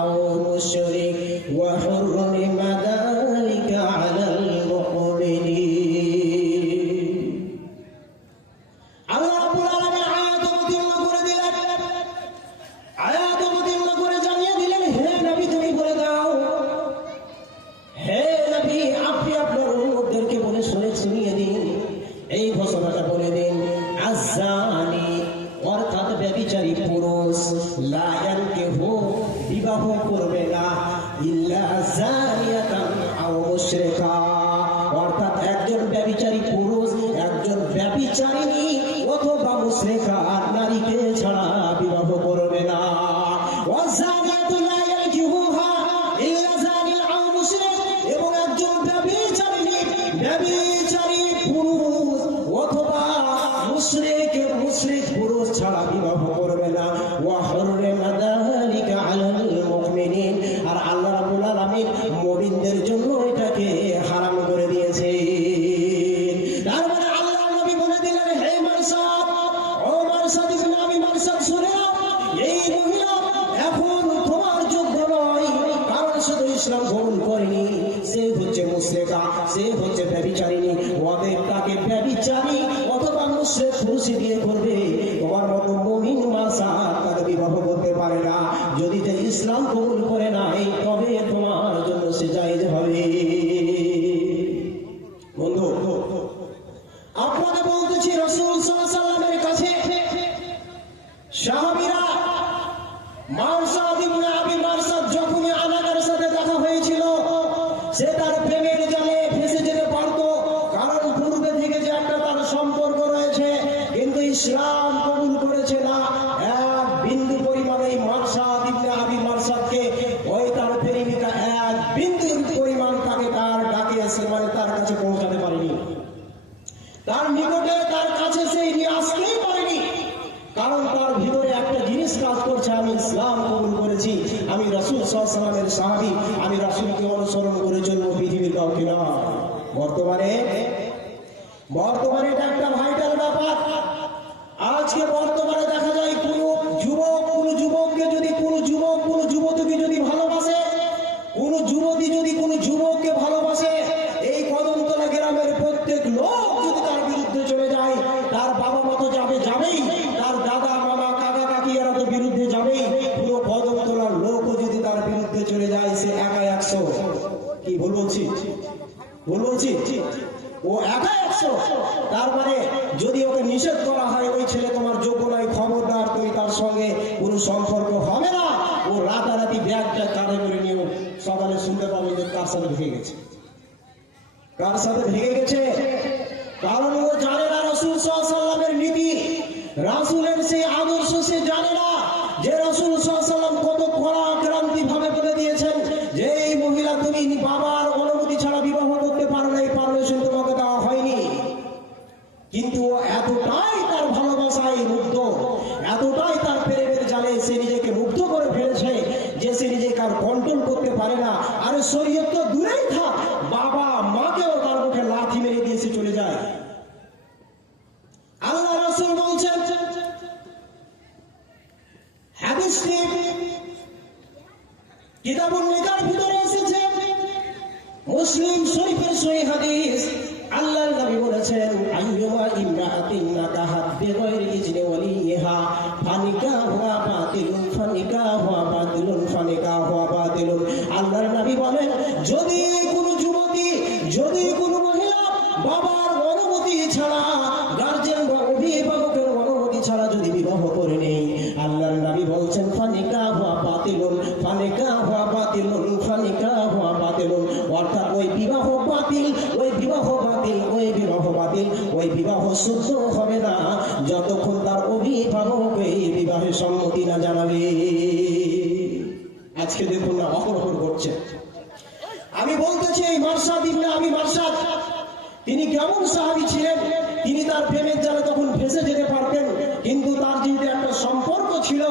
আও মুশরিক ওয়া হুররিমা যালিকা আলাল মুমিনিন। আল্লাহ রাব্বুল আলামিন আয়াত অবতীর্ণ করে দিলেন। আয়াত অবতীর্ণ করে জানিয়ে দিলেন, হে নবী তুমি বলে দাও, হে নবী আপনি আপনার উম্মতদেরকে বলে শুনিয়ে দিন, এই ঘোষণাটা বলে দিন, আয-যানি অর্থাৎ ব্যভিচারী পুরুষ, লা ইয়ানকিহু বিবাহ করবে না, ইল্লা যানিয়াতান আও মুশরিকা অর্থাৎ একজন ব্যভিচারী পুরুষ, একজন ব্যভিচারিণী অথবা মুশরিকা নারীকে ছাড়া বিবাহ করবে না। ওয়াজ-যানিয়াতু লা ইয়ানকিহুহা ইল্লা যানিন আও মুশরিক এবং একজন ব্যভিচারী পুরুষ অথবা মুশরিক পুরুষ ছাড়া বিবাহ করবে না। ওয়া হুররিমা যালিকা আলাল মুমিনিন আর আল্লাহ রাব্বুল আলামিন মুমিনদের জন্য এটাকে হারাম করে দিয়েছে। তার মানে আল্লাহ নবী বলে দিলেন, হে মার্শাল, ও মার্শাল ইবনে আবি মার্শাল শুনে নাও, এই মহিলা এখন তোমার যোগ্য নয়, কারণ সে তো ইসলাম গ্রহণ করেনি, সে হচ্ছে মুশরিকা, সে হচ্ছে ব্যভিচারিণী। ওদের তাকে ব্যভিচারী অথবা মুশরিক পুরুষ বিয়ে করবে, তোমার মতো মুমিন মার্শাল তাকে বিবাহ করতে পারে না। যদি সে ইসলাম কবুল করে নাই, তবে তোমার জন্য সে জায়েজ হবে। বন্ধু, আপনাকে বলতেছি, রাসূল সাল্লাল্লাহু আলাইহি ওয়াসাল্লামের কাছে সাহাবীরা মার্শাল ইবনে আবি মার্শাল যখনই আনাকার সাথে দেখা হয়েছিল, সে তার প্রেমের জালে ফেসে যেতে পারত, কারণ পূর্বে থেকে যে একটা তার বর্তমানে এটা একটা ভাইটাল ব্যাপার। আজকে বর্তমানে দেখা যায় কোনো যুবককে যদি কোনো যুবতীকে যদি ভালোবাসে, কোনো যুবতী যদি কোনো যুবককে ভালোবাসে, এই কদমতলা গ্রামের প্রত্যেক লোক যদি তার বিরুদ্ধে চলে যায়, তার বাবা মা তো যাবেই, তার দাদা মামা কাকা কাকি এরা তো বিরুদ্ধে যাবেই, পুরো কদমতলার লোকও যদি তার বিরুদ্ধে চলে যায়, সে একা 100। কি ভুল বলছি? ও একা 100। তার মানে যদি ওকে নিষেধ করা হয়, ওই ছেলে তোমার যোগ্য নয়, খবরদার তুমি তার সঙ্গে কোনো সম্পর্ক হবে না, ও রাতারাতি ব্যাগটা কাঁধে করে নিয়েও সকালে শুনতে পাবে যে কার সাথে ভেঙে গেছে। কারণ ও জানে না রাসূল সাল্লাল্লাহু আলাইহি ওয়াসাল্লামের নীতি, রাসূলের সেই আদর্শ সে জানে না যে রাসূল সাল্লাল্লাহু আলাইহি ওয়াসাল্লাম কত কড়া ক্রান্তি ভাবে বলে দিয়েছেন যে এই মহিলা তুমি বাবার অনুমতি ছাড়া বিবাহ করতে পারো না, এই পারমিশন তোমাকে দেওয়া হয়নি। কিন্তু ও এতটাই তার ভালোবাসায় মুগ্ধ, এতটাই তার প্রেমের জালে সে নিজেকে মুগ্ধ করে ফেলেছে যে সে নিজেকে আর কন্ট্রোল করতে পারে না। আর শরীয়ত তো দূরেই থাক, বাবা মাকেও তার মুখে লাথি মেরে দিয়ে সে চলে যায়। আল্লাহ রাসূল বলছেন, হাদিসটি কিতাবুন নিকার ভিতরে এসেছে, মুসলিম শরীফের সহিহ হাদিস। আল্লাহর নবী বলেছেন, আইয়ুমা ইমরাআতিন নাকাহাত বিগাইরি ইজনি ওয়ালিহা ফানিকাহুহা বাতিলুন ফানিকাহুহা বাতিলুন ফানিকাহুহা বাতিলুন। আল্লাহর নবী বলেন, যদি কোনো যুবতী, যদি কোনো মহিলা বাবার অনুমতি ছাড়া, গার্জিয়ান বা অভিভাবকের অনুমতি ছাড়া যদি বিবাহ করে নেই, আল্লাহর নবী বলছেন ফানিকাহুহা বাতিলুন ফানিকাহুহা বাতিলুন ফানিকাহুহা বাতিলুন। অর্থাৎ ওই বিবাহ বাতিল, ওই বিবাহ শুদ্ধ হবে না যতক্ষণ তার অভিভাবক এই বিবাহে সম্মতি না জানাবে। আজকে দেখুন না অপরপর করছে। আমি বলতেছি এই মারসাদ ইবনে আবি মারসাদ তিনি কেমন সাহাবী ছিলেন। তিনি তার প্রেমের জালে তখন ফেসে যেতে পারতেন, কিন্তু তার যেহেতু একটা সম্পর্ক ছিল,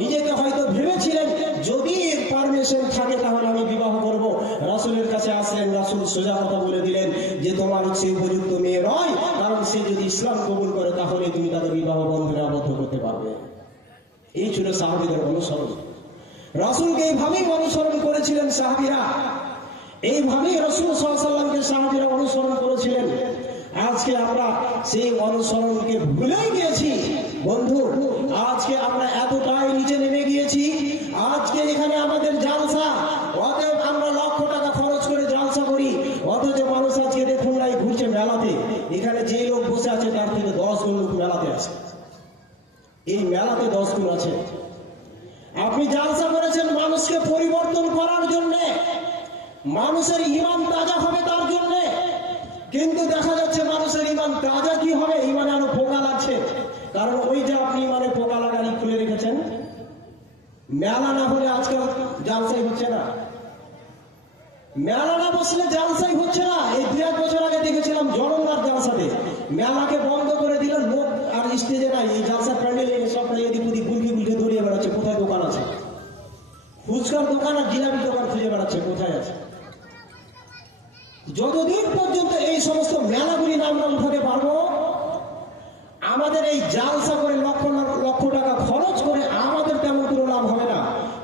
নিজেকে হয়তো ভেবেছিলেন যদি পারমিশন থাকে তাহলে আমি বিবাহ করব। রাসূলের কাছে আসলেন, রাসূল সোজা কথা বলে দিলেন যে তোমার হচ্ছে উপযুক্ত মেয়ে নয়, কারণ সে যদি ইসলাম কবুল করে তাহলে তুমি তাকে বিবাহ বন্ধনে আবদ্ধ করতে পারবে। এই ছিল সাহাবীদের অনুসরণ। রাসূলকে এইভাবেই অনুসরণ করেছিলেন সাহাবীরা, এইভাবেই রাসূল সাল্লাল্লাহু আলাইহি ওয়াসাল্লামকে সাহাবীরা অনুসরণ করেছিলেন। আজকে আমরা সেই অনুসরণকে ভুলে গিয়েছি বন্ধু। আজকে আমরা এতটাই নিচে নেমে গিয়েছি, আজকে এখানে আমাদের জালসা, অতএব আমরা লক্ষ টাকা খরচ করে জালসা করি, অথচ মানুষ আজকে দেখুন নাই ঘুরছে মেলাতে। এখানে যে লোক বসে আছে তার থেকে 10 গুণ লোক মেলাতে আছে। এই মেলাতে 10 গুণ আছে। আপনি জালসা করেছেন মানুষকে পরিবর্তন করার জন্য, মানুষের ঈমান তাজা হবে তার জন্য, কিন্তু দেখা যাচ্ছে মানুষের ঈমান তাজা কি হবে, ঈমানে আরো পোকা লাগছে। কারণ ওই যে আপনি ঈমানে পোকা লাগানি খুলে রেখেছেন, মেলা না হলে আজকাল জালসাই হচ্ছে না, মেলা না বসলে জালসাই হচ্ছে না। এই 2-1 বছর আগে দেখেছিলাম জলঙ্গার জালসাতে মেলাকে বন্ধ করে দিলেন, লোক আর স্টেজে নাই, এই জালসা প্যান্ডেলে সব এদিক ওদিক গুলকে দৌড়িয়ে বেড়াচ্ছে, কোথায় দোকান আছে, ফুচকার দোকান আর জিলাপির দোকান খুঁজে বেড়াচ্ছে কোথায় আছে। যতদিন পর্যন্ত এই সমস্ত মেলাগুলি আমরা উঠাতে পারবো, আমাদের এই জালসা করে লক্ষ টাকা খরচ করে আমাদের তেমন কোনো লাভ হবে না।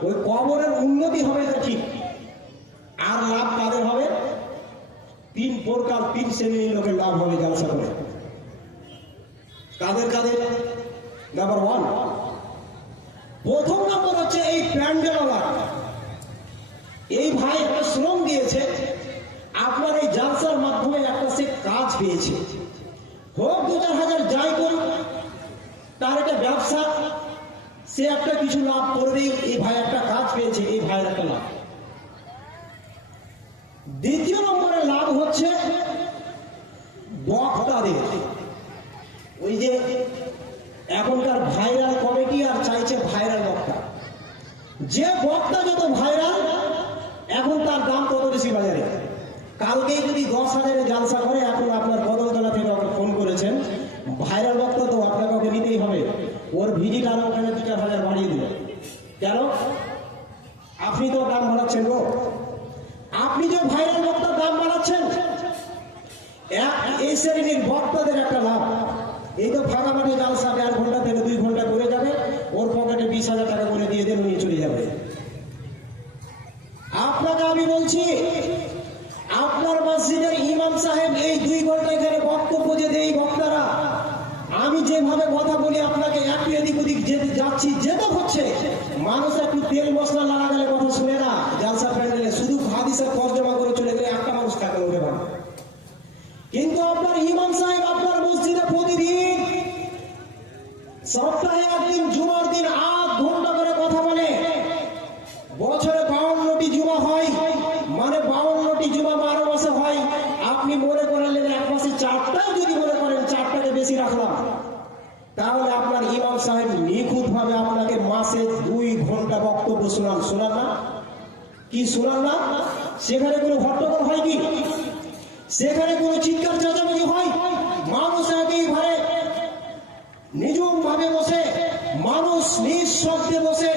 ওই কবরের উন্নতি হবে ঠিক, আর লাভ কাদের হবে? 3 প্রকার 3 শ্রেণীর লোকের লাভ হবে জালসা করে। কাদের? নাম্বার 1, প্রথম নম্বর হচ্ছে এই প্যান্ডেলওয়ালা। এই ভাই একটা শ্রম দিয়েছে, আপনার এই জালসার মাধ্যমে একটা সে কাজ পেয়েছে, হোক 2-4 হাজার যাই করুক, তার একটা ব্যবসা, সে একটা কিছু লাভ করবেই। এই ভাই একটা কাজ পেয়েছে, এই ভাইয়ের একটা লাভ। দ্বিতীয় নম্বরে লাভ হচ্ছে বক্তাদের। ওই যে এখনকার ভাইরাল কমিটি আর চাইছে ভাইরাল বক্তা, যে বক্তা যত ভাইরাল এখন তার দাম তত বেশি বাজারে। কালকেই যদি 10,000-এ জালসা করে, এখন আপনার কদমতলা থেকে ফোন করেছেন, ভাইরাল বক্তা তো আপনাকে ওকে নিতেই হবে, ওর ভিজিট আরো ওখানে 2-4 হাজার বাড়িয়ে দিল। কেন? আপনি তো দাম বাড়াচ্ছেন গো, আপনি যে ভাইরাল বক্তার দাম বাড়াচ্ছেন, এই শ্রেণীর বক্তাদের একটা লাভ, এই তো ফাঁকা মাঠে জালসা 1.5 ঘন্টা থেকে 2 ঘন্টা করে যাবে, ওর পকেটে 20,000 টাকা করে দিয়ে দেন, উনি চলে যাবে। আপনাকে আমি বলছি, আপনার মসজিদের ইমাম সাহেব এই 2 ঘন্টা এখানে বক্তব্য যে দেয় বক্তারা, আমি যেভাবে কথা বলি আপনাকে একটু এদিক ওদিক যেতে যাচ্ছি, যেতে হচ্ছে, মানুষ একটু তেল মশলা লাগা গেলে কথা শুনে না। জালসা প্যান্ডেলে শুধু হাদিসের তর্জমা করে চলে গেলে একটা মানুষ থাকে উঠে পারে। কিন্তু আপনার ইমাম সাহেব আপনার মসজিদে প্রতিদিন সপ্তাহে একদিন জুমার দিন 8 ঘন্টা করে কথা বলে। বছরে 52টি জুমা হয়, মানে 52টি জুমা 12 মাসে হয়। আপনি মনে করালেন এক মাসে 4টাও যদি মনে করেন 4টাকে বেশি রাখলাম, তাহলে আপনার ইমাম সাহেব নিখুঁত ভাবে আপনাকে মাসে 2 ঘন্টা বক্তব্য শোনান না? কি শোনান না? সেখানে কোনো হট্টগোল হয় কি? সেখানে কোনো চিৎকার চেঁচামেচি হয়? মানুষ একইভাবে নিজম ভাবে বসে, মানুষ নিঃশব্দে বসে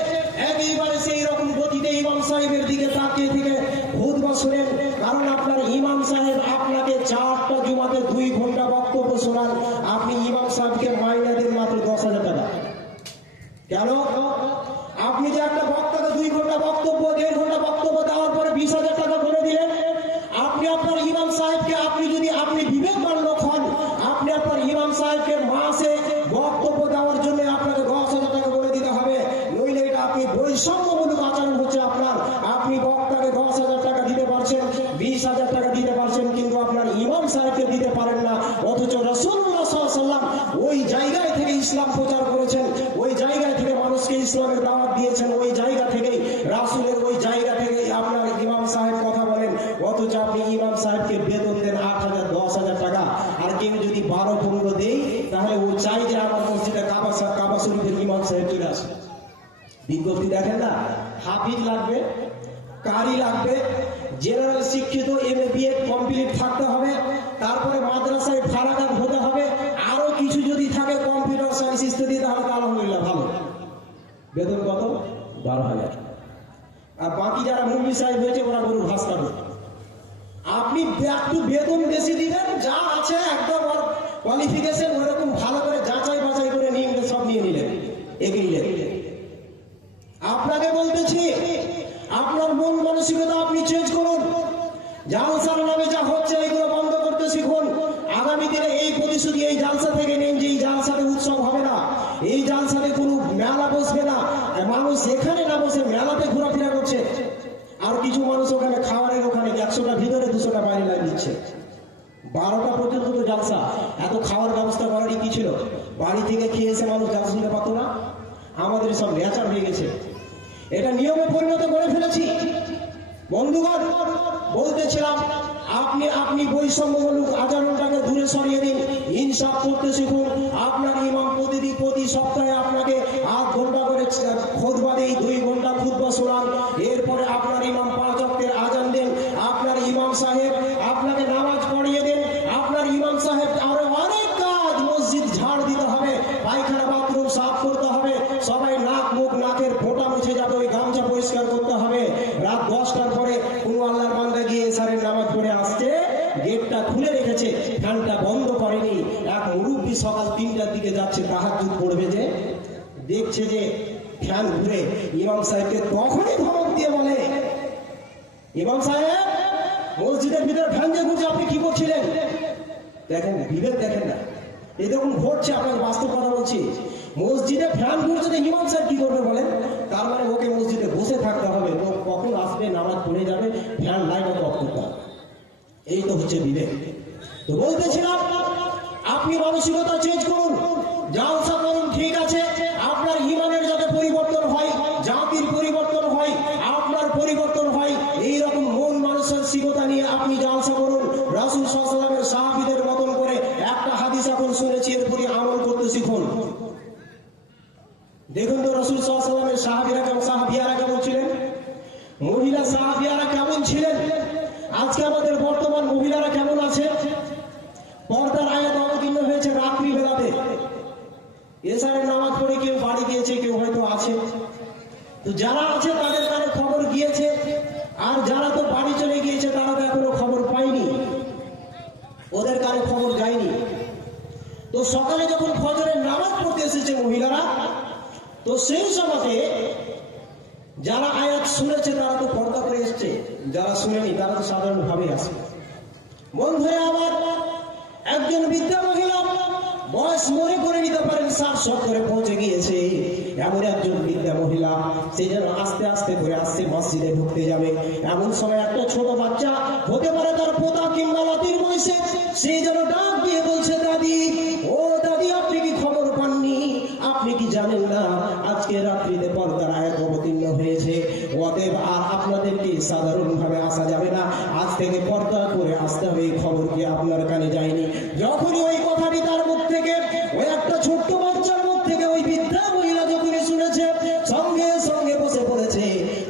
একইবারে সেই রকম গতিতে ইমাম সাহেবের দিকে তাকিয়ে থেকে খুতবা শুনেন। কারণ আপনার ইমাম সাহেব আপনাকে 4টা জুমাতে 2 ঘন্টা বক্তব্য শোনান, আপনি ইমাম সাহেবকে মাইনে দেন মাত্র 10,000 টাকা। কেন? আপনি যে একটা বক্তাকে 2 ঘন্টা বক্তব্য, 1.5 ঘন্টা বক্তব্য দেওয়ার পরে 20,000 টাকা করে দিলেন, আপনি আপনার ইমাম সাহেবকে, আপনি বিবেকবান লোক হন, আপনি আপনার ইমাম সাহেবকে মাসে বক্তব্য দেওয়ার জন্য আপনাকে 10,000 টাকা করে দিতে হবে, নইলে এটা আপনি বৈষম্যমূলক আচরণ হচ্ছে আপনার। আপনি বক্তাকে 10,000 টাকা দিতে পারছেন, 20,000 টাকা দিতে পারছেন, কিন্তু আপনার ইমাম সাহেবকে দিতে পারেন না। অথচ রাসূলুল্লাহ সাল্লাল্লাহু আলাইহি ওয়াসাল্লাম ওই জায়গায় থেকে ইসলাম প্রচার করেছেন, ওই জায়গায় থেকে মানুষকে ইসলামের দাওয়াত দিয়েছেন, ওই জায়গা থেকেই রাসূলের ওই জায়গা থেকেই আপনার ইমাম সাহেব কথা বলেন। অথচ আপনি ইমাম সাহেবকে বেতন দেন 8,000 10,000 টাকা। আর কেউ যদি 12-15 দেয়, তাহলে ও চাই যে আমার মসজিদে কাবা শরীফের ইমাম সাহেব চলে আসে। বিজ্ঞপ্তি দেখেন না, হাফিজ লাগবে, কারি লাগবে, জেনারেল শিক্ষিত MA BA কমপ্লিট থাকতে হবে, তারপরে মাদ্রাসায় ফারাগাত হতে হবে, আরো কিছু যদি থাকে কম্পিউটার সায়েন্স ইত্যাদি, তাহলে আলহামদুলিল্লাহ ভালো। বেতন কত? 12,000। আর বাকি যারা মুরব্বি সাহেব হয়েছে ওরা গরুর ঘাস কাটবে। আপনি একটু বেতন বেশি দিবেন, যা আছে একদম কোয়ালিফিকেশন ওরকম ভালো করে যাচাই বাছাই করে নিয়ে সব নিয়ে নিলেন, এগিয়ে নিলেন। আপনাকে বলতেছি, আপনার মন মানসিকতা আপনি চেঞ্জ করুন। জালসার নামে যা হচ্ছে এগুলো বন্ধ করতে শিখুন। আগামী দিনে এই প্রতিশ্রুতি এই জালসা থেকে নেন যে এই জালসাতে উৎসব হবে না, এই জালসাতে কোনো মেলা বসবে না। মানুষ এখানে না বসে মেলাতে ঘোরাফেরা করছে, আর কিছু মানুষ ওখানে খাবারের ওখানে 100টা ভিতরে 200টা বাইরে লাগিয়ে দিচ্ছে। 12টা পর্যন্ত তো জালসা, এত খাওয়ার ব্যবস্থা করারই কি ছিল? বাড়ি থেকে খেয়ে এসে মানুষ জালসা শুনতে পারতো না? আমাদের সব নেচার হয়ে গেছে, এটা নিয়মে পরিণত করে ফেলেছি। বন্ধুগণ, বলতেছিলাম, আপনি বৈষম্যমূলক আচরণটাকে দূরে সরিয়ে দিন, ইনসাফ করতে শিখুন। আপনার ইমাম প্রতি সপ্তাহে আপনাকে 8 ঘন্টা করে খুতবা দেই, 2 ঘন্টা খুতবা শোনান। এরপরে আপনার ইমাম 5 ওয়াক্তের আজান দেন, আপনার ইমাম সাহেব আপনাকে নামাজ পড়িয়ে দেন। আপনার ইমাম সাহেব আরো অনেক কাজ, মসজিদ ঝাড় দিতে হবে, পায়খানা বাথরুম সাফ করতে হবে, সবাই নাকের ফোঁটা মুছে যাবে, ওই গামছা পরিষ্কার করতে হবে। রাত 10টার পরে কোনো আল্লাহর বান্দা গিয়ে এশারের নামাজ পড়ে আসছে, গেটটা খুলে রেখেছে, ফ্যানটা বন্ধ করেনি। এক মুরব্বী সকাল 3টার দিকে যাচ্ছে তাহাজ্জুদ পড়বে, যে দেখছে যে ফ্যান ঘুরে, ইমাম সাহেবকে তখনই ধমক দিয়ে বলে, ইমাম সাহেব মসজিদের ভিতরে ফ্যান যে ঘুরছে, আপনি কি করছিলেন? দেখেন বিবেক, দেখেন না, এরকম ঘটছে। আপনাকে বাস্তব কথা বলছি, মসজিদে ফ্যান ঘুরছে, ইমাম সাহেব কি করবে বলেন? তার মানে ওকে মসজিদে বসে থাকতে হবে, তো কখন আসবে নামাজ পড়ে যাবে, ফ্যান লাইট অফ করতে হবে। এই তো হচ্ছে বিবেক। তো বলতেছিলাম, আপনি মানসিকতা চেঞ্জ করুন, জালসা করুন, ঠিক আছে। আপনার ইমানের যাতে পরিবর্তন হয়, জাতির পরিবর্তন হয়, আপনার পরিবর্তন হয়, এইরকম মন মানসিকতা নিয়ে আপনি জালসা করুন। রাসূল সাল্লাল্লাহু আলাইহি ওয়াসাল্লামের সাহাবীদের মতন করে একটা হাদিস এখন শুনেছি, এর প্রতি আমল করতে শিখুন। দেখুন তো রাসূল সাল্লাল্লাহু আলাইহি ওয়াসাল্লামের সাহাবিয়ারা কেমন ছিলেন, মহিলা সাহাবিয়ারা কেমন ছিলেন, আজকে আমাদের বর্তমান মহিলারা কেমন আছে? পর্দার আয়াত অবতীর্ণ হয়েছে রাত্রি বেলাতে, এশারের নামাজ পড়ে কেউ বাড়ি গিয়েছে, কেউ হয়তো আছে। তো যারা আছে তাদের কানে খবর গিয়েছে, আর যারা তো বাড়ি চলে গিয়েছে তারা তো এখনো খবর পায়নি। ওদের কানে খবর যায়নি। তো সকালে যখন ফজরের নামাজ পড়তে এসেছে মহিলারা, তো সেই সময় যারা আয়াত শুনেছে তারা তো পর্দা করে এসছে, যারা শুনেনি তারা তো সাধারণভাবে আসে। বন্ধুরা আমার, একজন বৃদ্ধা মহিলা, বয়স মনে করে নিতে পারেন 60-70 পৌঁছে গিয়েছে, এমন একজন বৃদ্ধা মহিলা, সে যেন আস্তে আস্তে করে আসছে মসজিদে ঢুকতে যাবে। এমন সময় একটা ছোট বাচ্চা, হতে পারে তার পোতা কিংবা নাতির বয়সে, সে যেন ডাক দিয়ে বলছে, দাদি, ও দাদি, আপনি কি খবর পাননি? আপনি কি জানেন না আজকে রাত্রিতে পর্দার আয়াত অবতীর্ণ হয়েছে? অতএব আর আপনাদেরকে সাধারণভাবে আসা যাবে না, আজ থেকে পর্দা করে আসতে হবে। এই খবর কি আপনার কানে যায়নি? যখনই ওই কথাটি তার মুখ থেকে, ওই একটা ছোট্ট বাচ্চার মুখ থেকে ওই বৃদ্ধা মহিলা যখনই শুনেছে, সঙ্গে সঙ্গে বসে পড়েছে।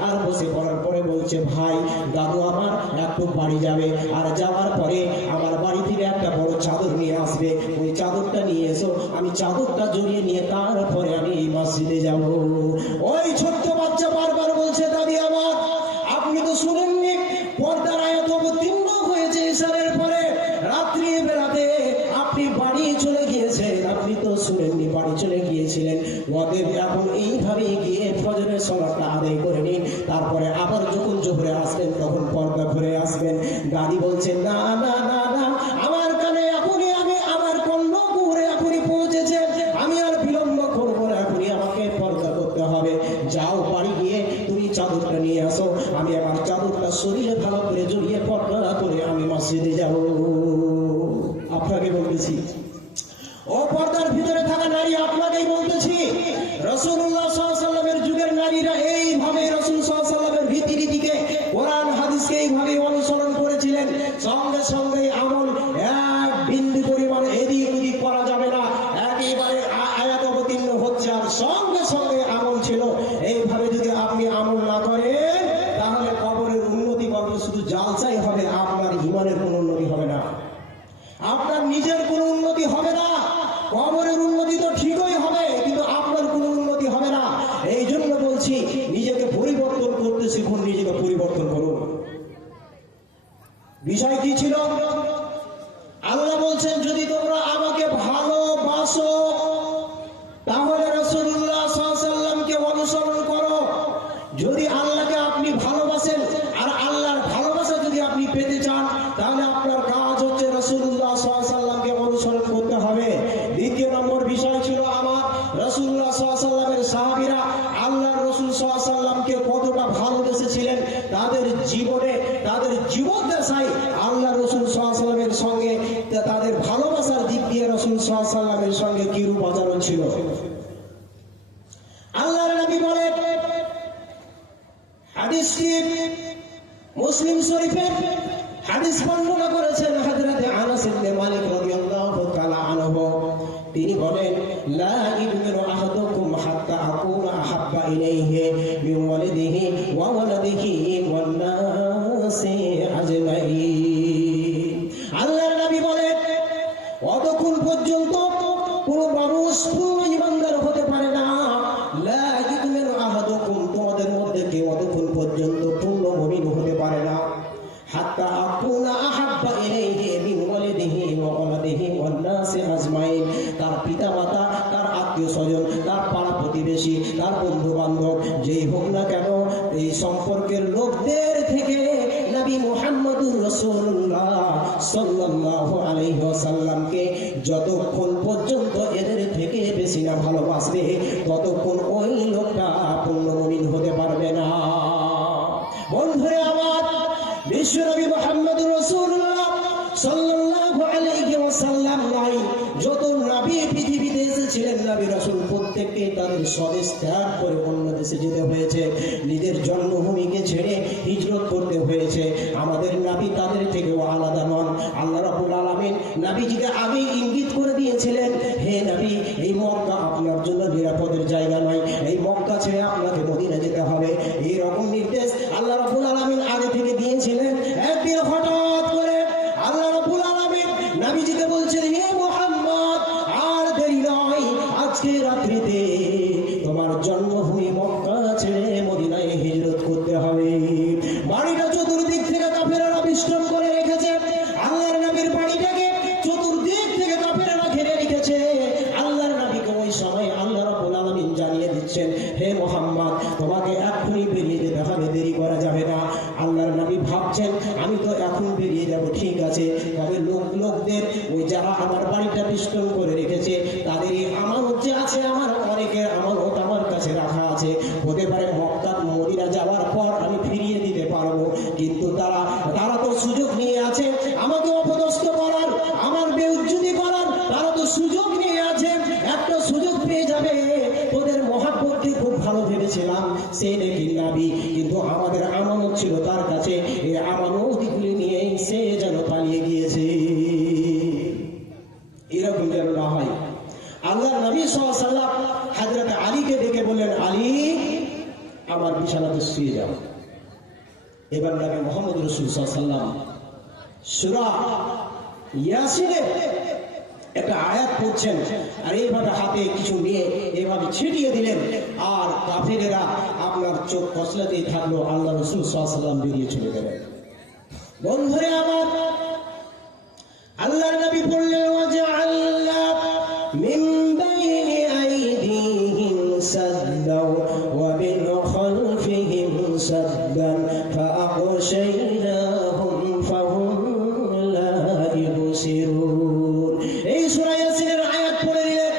আর বসে পড়ার পরে বলছে, ভাই, দাদু আমার একটু বাড়ি যাবে, আর যাওয়ার পরে আমার বাড়ি থেকে একটা বড় চাদর নিয়ে আসবে, ওই চাদরটা নিয়ে এসো, আমি চাদরটা জড়িয়ে নিয়ে তারপরে আমি এই মসজিদে যাব। ওই ছোট্ট বাচ্চা বারবার বলছে, দাদি আমার, আপনি তো শুনেননি পর্দার আয়াত অবতীর্ণ হয়েছে ইশারের পরে, রাত্রি বেলাতে আপনি বাড়ি চলে গিয়েছেন, আপনি তো শুনেননি, বাড়ি চলে গিয়েছিলেন। অতএব এখন এইভাবে গিয়ে ফজরের সালাতটা আদায় করে নিন, তারপরে আবার যখন জোহরে আসবেন তখন পর্দা ঘুরে আসবেন। দাদি বলছেন, না না না না, আমার কানে এখনই, আমি আমার কর্ণকুহরে এখনই পৌঁছেছে, আমি আর বিলম্ব করবো না, এখনই আমাকে পর্দা করতে হবে। যাও, বাড়ি গিয়ে তুমি চাদরটা নিয়ে আসো, আমি আমার চাদরটা শরীরে ভালো করে জড়িয়ে পর্দা করে আমি মসজিদে যাব। আপনাকে বলতেছি, ও পর্দার ভিতরে থাকা নারী, আপনাকেই বলতেছি, রাসূলুল্লাহ সাল্লাল্লাহু আলাইহি ওয়াসাল্লামের যুগের নারীরা এইভাবে রাসূল সাল্লাল্লাহু আলাইহি ওয়াসাল্লামের রীতিনীতিকে, কোরআন হাদিসকে এইভাবে অনুসরণ করেছিলেন। সঙ্গে সঙ্গে আমল এক বিন্দু পরিমাণ এদিক ওদিক করা যাবে না, একেবারে আয়াত অবতীর্ণ হচ্ছে আর সঙ্গে সঙ্গে আমল ছিল। এইভাবে যদি আপনি আমল না করেন, তাহলে কবরের উন্নতি করবে শুধু জালসাই হবে, আপনার ঈমানের কোনো উন্নতি হবে না, আপনার নিজের কোনো উন্নতি হবে না। কবরের উন্নতি তো ঠিকই হবে, কিন্তু আপনার কোনো উন্নতি হবে না। এই জন্য বলছি, নিজেকে পরিবর্তন করতে শিখুন, নিজেকে পরিবর্তন করুন। বিষয় কি ছিল? আল্লাহ বলছেন, যদি তোমরা আমাকে ভালোবাসো তাহলে রাসূলুল্লাহ সাল্লাল্লাহু আলাইহি ওয়াসাল্লামকে অনুসরণ করো। যদি আল্লাহকে আপনি ভালোবাসেন আর আল্লাহর ভালোবাসা যদি আপনি পেতে চান, তাহলে আপনার কাজ হচ্ছে রাসূলুল্লাহ সাল্লাল্লাহু আলাইহি ওয়াসাল্লামকে অনুসরণ করতে হবে। দ্বিতীয় নম্বর বিষয় ছিল আমার, রাসূলুল্লাহ সাল্লাল্লাহু আলাইহি ওয়াসাল্লামের সাহাবীরা আল্লাহর রাসূল সাল্লাল্লাহু আলাইহি ওয়াসাল্লামকে কতটা ভালোবেসেছিলেন, তাদের জীবনে, তাদের জীবদ্দশায় আল্লাহ রাসূল সাল্লাল্লাহু আলাইহি ওয়াসাল্লামের সঙ্গে তাদের ভালোবাসার দিক দিয়ে রাসূল সাল্লাল্লাহু আলাইহি ওয়াসাল্লামের সঙ্গে কিরূপ আচরণ ছিল। আল্লাহর নবী বলেন, হাদিসটি মুসলিম শরীফের হাদিস বর্ণনা করেছেন হযরত আনাস ইবনে মালিক রাদিয়াল্লাহু তাআলা আনহু। তিনি বলেন, লা ইউমিনু আহাদুকুম হাত্তা আকুনা আহাব্বা ইলাইহি মিন ওয়ালিদিহি ওয়া ওয়ালাদিহি ওয়ান নাসি আজমাইন। আল্লাহর নবী বলেন, অতক্ষণ পর্যন্ত কোন মানুষ পূর্ণ ঈমানদার হতে পারে না। লা ইউমিনু আহাদুকুম, তোমাদের মধ্যে কেউ অতক্ষণ পর্যন্ত পূর্ণ মুমিন হতে পারে না, হাত্তা আকুনা আহাব্বা ইলাইহি মিন ওয়ালিদিহি ওয়া ওয়ালাদিহি ওয়ান নাসি আজমাইন। তার পিতামাতা, তার আত্মীয় স্বজন, তার পাড়া প্রতিবেশী, তার বন্ধু বান্ধব, যেই হোক না কেন, এই সম্পর্কের লোকদের থেকে নবী মুহাম্মদুর রাসূলুল্লাহ সাল্লাল্লাহু আলাইহি ওয়াসাল্লামকে যতক্ষণ পর্যন্ত এদের থেকে বেশি না ভালোবাসবে, ততক্ষণ ওই লোকটা পূর্ণ মুমিন হতে পারবে না। বন্ধুরা আমার, বিশ্বনবী মুহাম্মদুর রাসূলুল্লাহ সাল্লাল্লাহু আলাইহি ওয়াসাল্লাম নয়, যত নবী পৃথিবীতে এসেছিলেন, নবী রাসূল প্রত্যেককে তাদের স্বদেশ ত্যাগ করে অন্য দেশে যেতে হয়েছে, নিজের জন্মভূমিকে ছেড়ে হিজরত করতে হয়েছে। আমাদের নবী তাদের থেকেও আলাদা নন। আল্লাহ রাব্বুল আলামিন নবীজিকে আগেই ইঙ্গিত করে দিয়েছিলেন, হে নবী, এই মক্কা আপনার জন্য নিরাপদের জায়গা নয়, এই মক্কা ছেড়ে আপনাকে মদিনা যেতে হবে। এই রকম নির্দেশ আল্লাহ রাব্বুল আলামিন আগে থেকে দিয়েছিলেন। একদিন হঠাৎ করে আল্লাহ রাব্বুল আলামিন নবীজিকে বলছেন, হে মুহাম্মদ, আর দেরি নয়, আজকে রাত্রিতে তোমার জন্মভূমি মক্কা ছেড়ে মদিনায় হিজরত করতে হবে। বাড়িটা চতুর্দিক থেকে কাফেররা বিষ্টন করে রেখেছে। আল্লাহর নবীর বাড়িটাকে সময় আল্লাহ রাব্বুল আলামিন জানিয়ে দিচ্ছেন, হে মুহাম্মদ তোমাকে এখনই বেরিয়ে যেতে হবে, দেরি করা যাবে না। আল্লাহর নবী ভাবছেন আমি তো এখন বেরিয়ে যাব, ঠিক আছে, তবে লোকদের ওই যারা আমার বাড়িটা বেষ্টন করে রেখেছে তাদের এই আমানত যে আছে, আমার অনেকের আমানত আমার কাছে রাখা আছে, হতে পারে মক্কা মদিনা যাওয়ার পর আমি ফিরিয়ে দিতে পারবো, কিন্তু তারা তো সুযোগ নিয়ে আছে আমাকে অপদস্থ করার, আমার বেইজ্জতি করার, তারা তো সুযোগ নিয়ে আছে, একটা সুযোগ পেয়ে যাবে। তোদের মহাব্বতকে খুব ভালো ভেবেছিলাম সে নাকি নবী, কিন্তু আমাদের আমানত ছিল তার কাছে, এই আমানতগুলি নিয়ে সে যেন পালিয়ে গিয়েছে। এরকম যেন না হয়। আল্লাহ নবী সাল্লাল্লাহু আলাইহি ওয়াসাল্লাম হযরত আলীকে ডেকে বললেন, আলী আমার বিছানাতে শুয়ে যাও। এবার নবী মুহাম্মদ রাসূল সাল্লাল্লাহু আলাইহি ওয়াসাল্লাম সূরা ইয়াসিনের একটা আয়াত পড়ছেন, আর এইভাবে হাতে কিছু নিয়ে এইভাবে ছিটিয়ে দিলেন, আর কাফেরেরা আপনার চোখ কসলাতেই থাকলো। আল্লাহ রাসূল সাল্লাল্লাহু আলাইহি ওয়াসাল্লাম বেরিয়ে চলে গেলেন। বন্ধুরে আমার, আল্লাহর নবী বললেন, ওয়াজআলনা মিন বাইনি আইদিহিম সাদ্দাও ওয়া মিন খালফিহিম সাদ্দান ফাআগশাইনাহুম ফাহুম লা ইবসিরুন। এই সূরা ইয়াসিনের আয়াত পড়ে নিলেন,